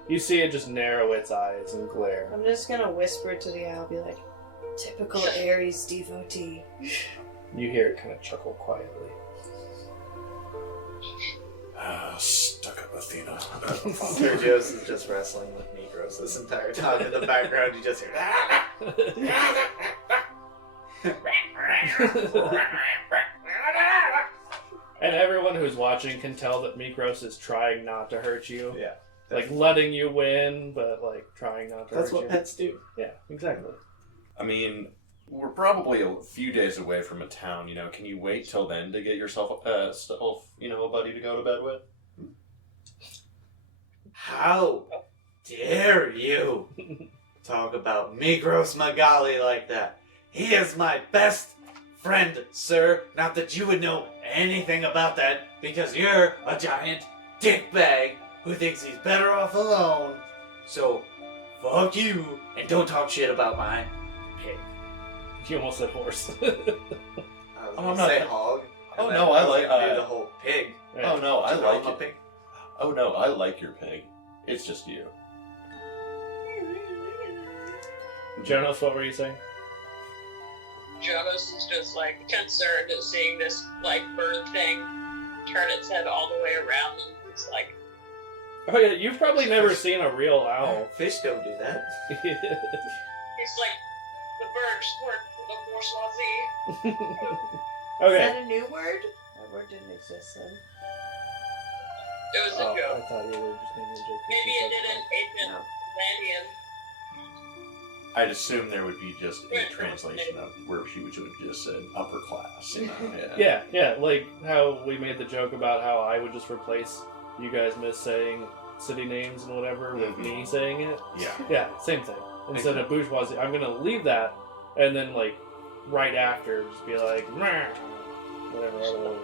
You see it just narrow its eyes and glare. I'm just gonna whisper to the owl, be like, typical Aries devotee. You hear it kind of chuckle quietly. Stuck up Athena. Sergio's is just wrestling with Negros this entire time. In the background, you just hear. And everyone who's watching can tell that Mikros is trying not to hurt you. Yeah. Like letting you win, but like trying not to hurt you. That's what pets do. Yeah, exactly. I mean, we're probably a few days away from a town, you know. Can you wait till then to get yourself a buddy to go to bed with? How dare you talk about Migros Magali like that? He is my best friend, sir. Not that you would know anything about that, because you're a giant dickbag who thinks he's better off alone. So, fuck you, and don't talk shit about my pig. You almost said horse. I was gonna say hog. Oh no, I like do the whole pig. Yeah. Oh no, I Just call like him a it. pig. Oh no, I like your pig. It's just you. Jonas, what were you saying? Jonas is just like concerned at seeing this like bird thing turn its head all the way around, and it's like, Oh yeah, you've probably never seen a real owl. Fish don't do that. it's like the birds work for the bourgeoisie. Is Okay. that a new word? That word didn't exist then. It was a Oh, I joke. thought you were just making a joke. Maybe it didn't. Agent No. Landian. I'd assume there would be just a translation of where she would have just said upper class. You know? Yeah, like how we made the joke about how I would just replace you guys miss saying city names and whatever with me saying it. Yeah. Yeah, same thing. Instead of bourgeoisie, I'm gonna leave that, and then like right after, just be like, "Meh," whatever.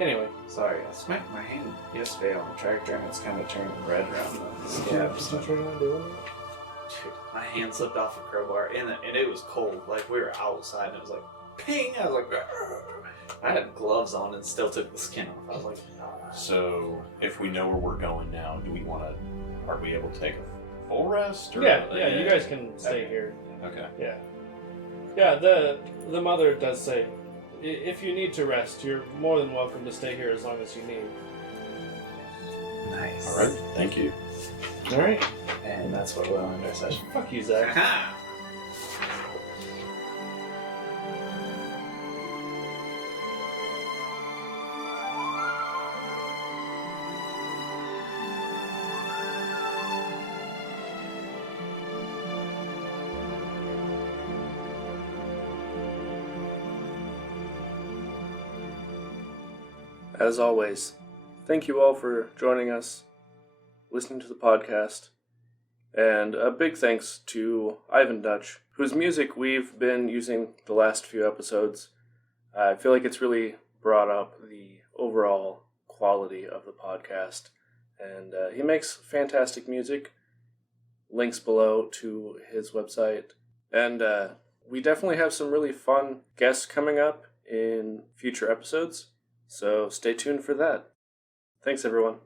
Anyway, Sorry, I smacked my hand yesterday on the tractor and it's kind of turning red around the scabs. What you trying to do? Dude, my hand slipped off a crowbar and it was cold. Like, we were outside and it was like, ping! I was like, "Grr." I had gloves on and still took the skin off. I was like, "Ah." So, if we know where we're going now, do we want to? Are we able to take a full rest? Or Yeah, you guys can stay Okay. here. Okay. Yeah. The mother does say, if you need to rest, you're more than welcome to stay here as long as you need. Nice. All right. Thank you. All right. And that's what we'll end our session. Fuck you, Zach. Aha! As always, thank you all for joining us, listening to the podcast, and a big thanks to Ivan Dutch, whose music we've been using the last few episodes. I feel like it's really brought up the overall quality of the podcast, and he makes fantastic music. Links below to his website, and we definitely have some really fun guests coming up in future episodes. So stay tuned for that. Thanks, everyone.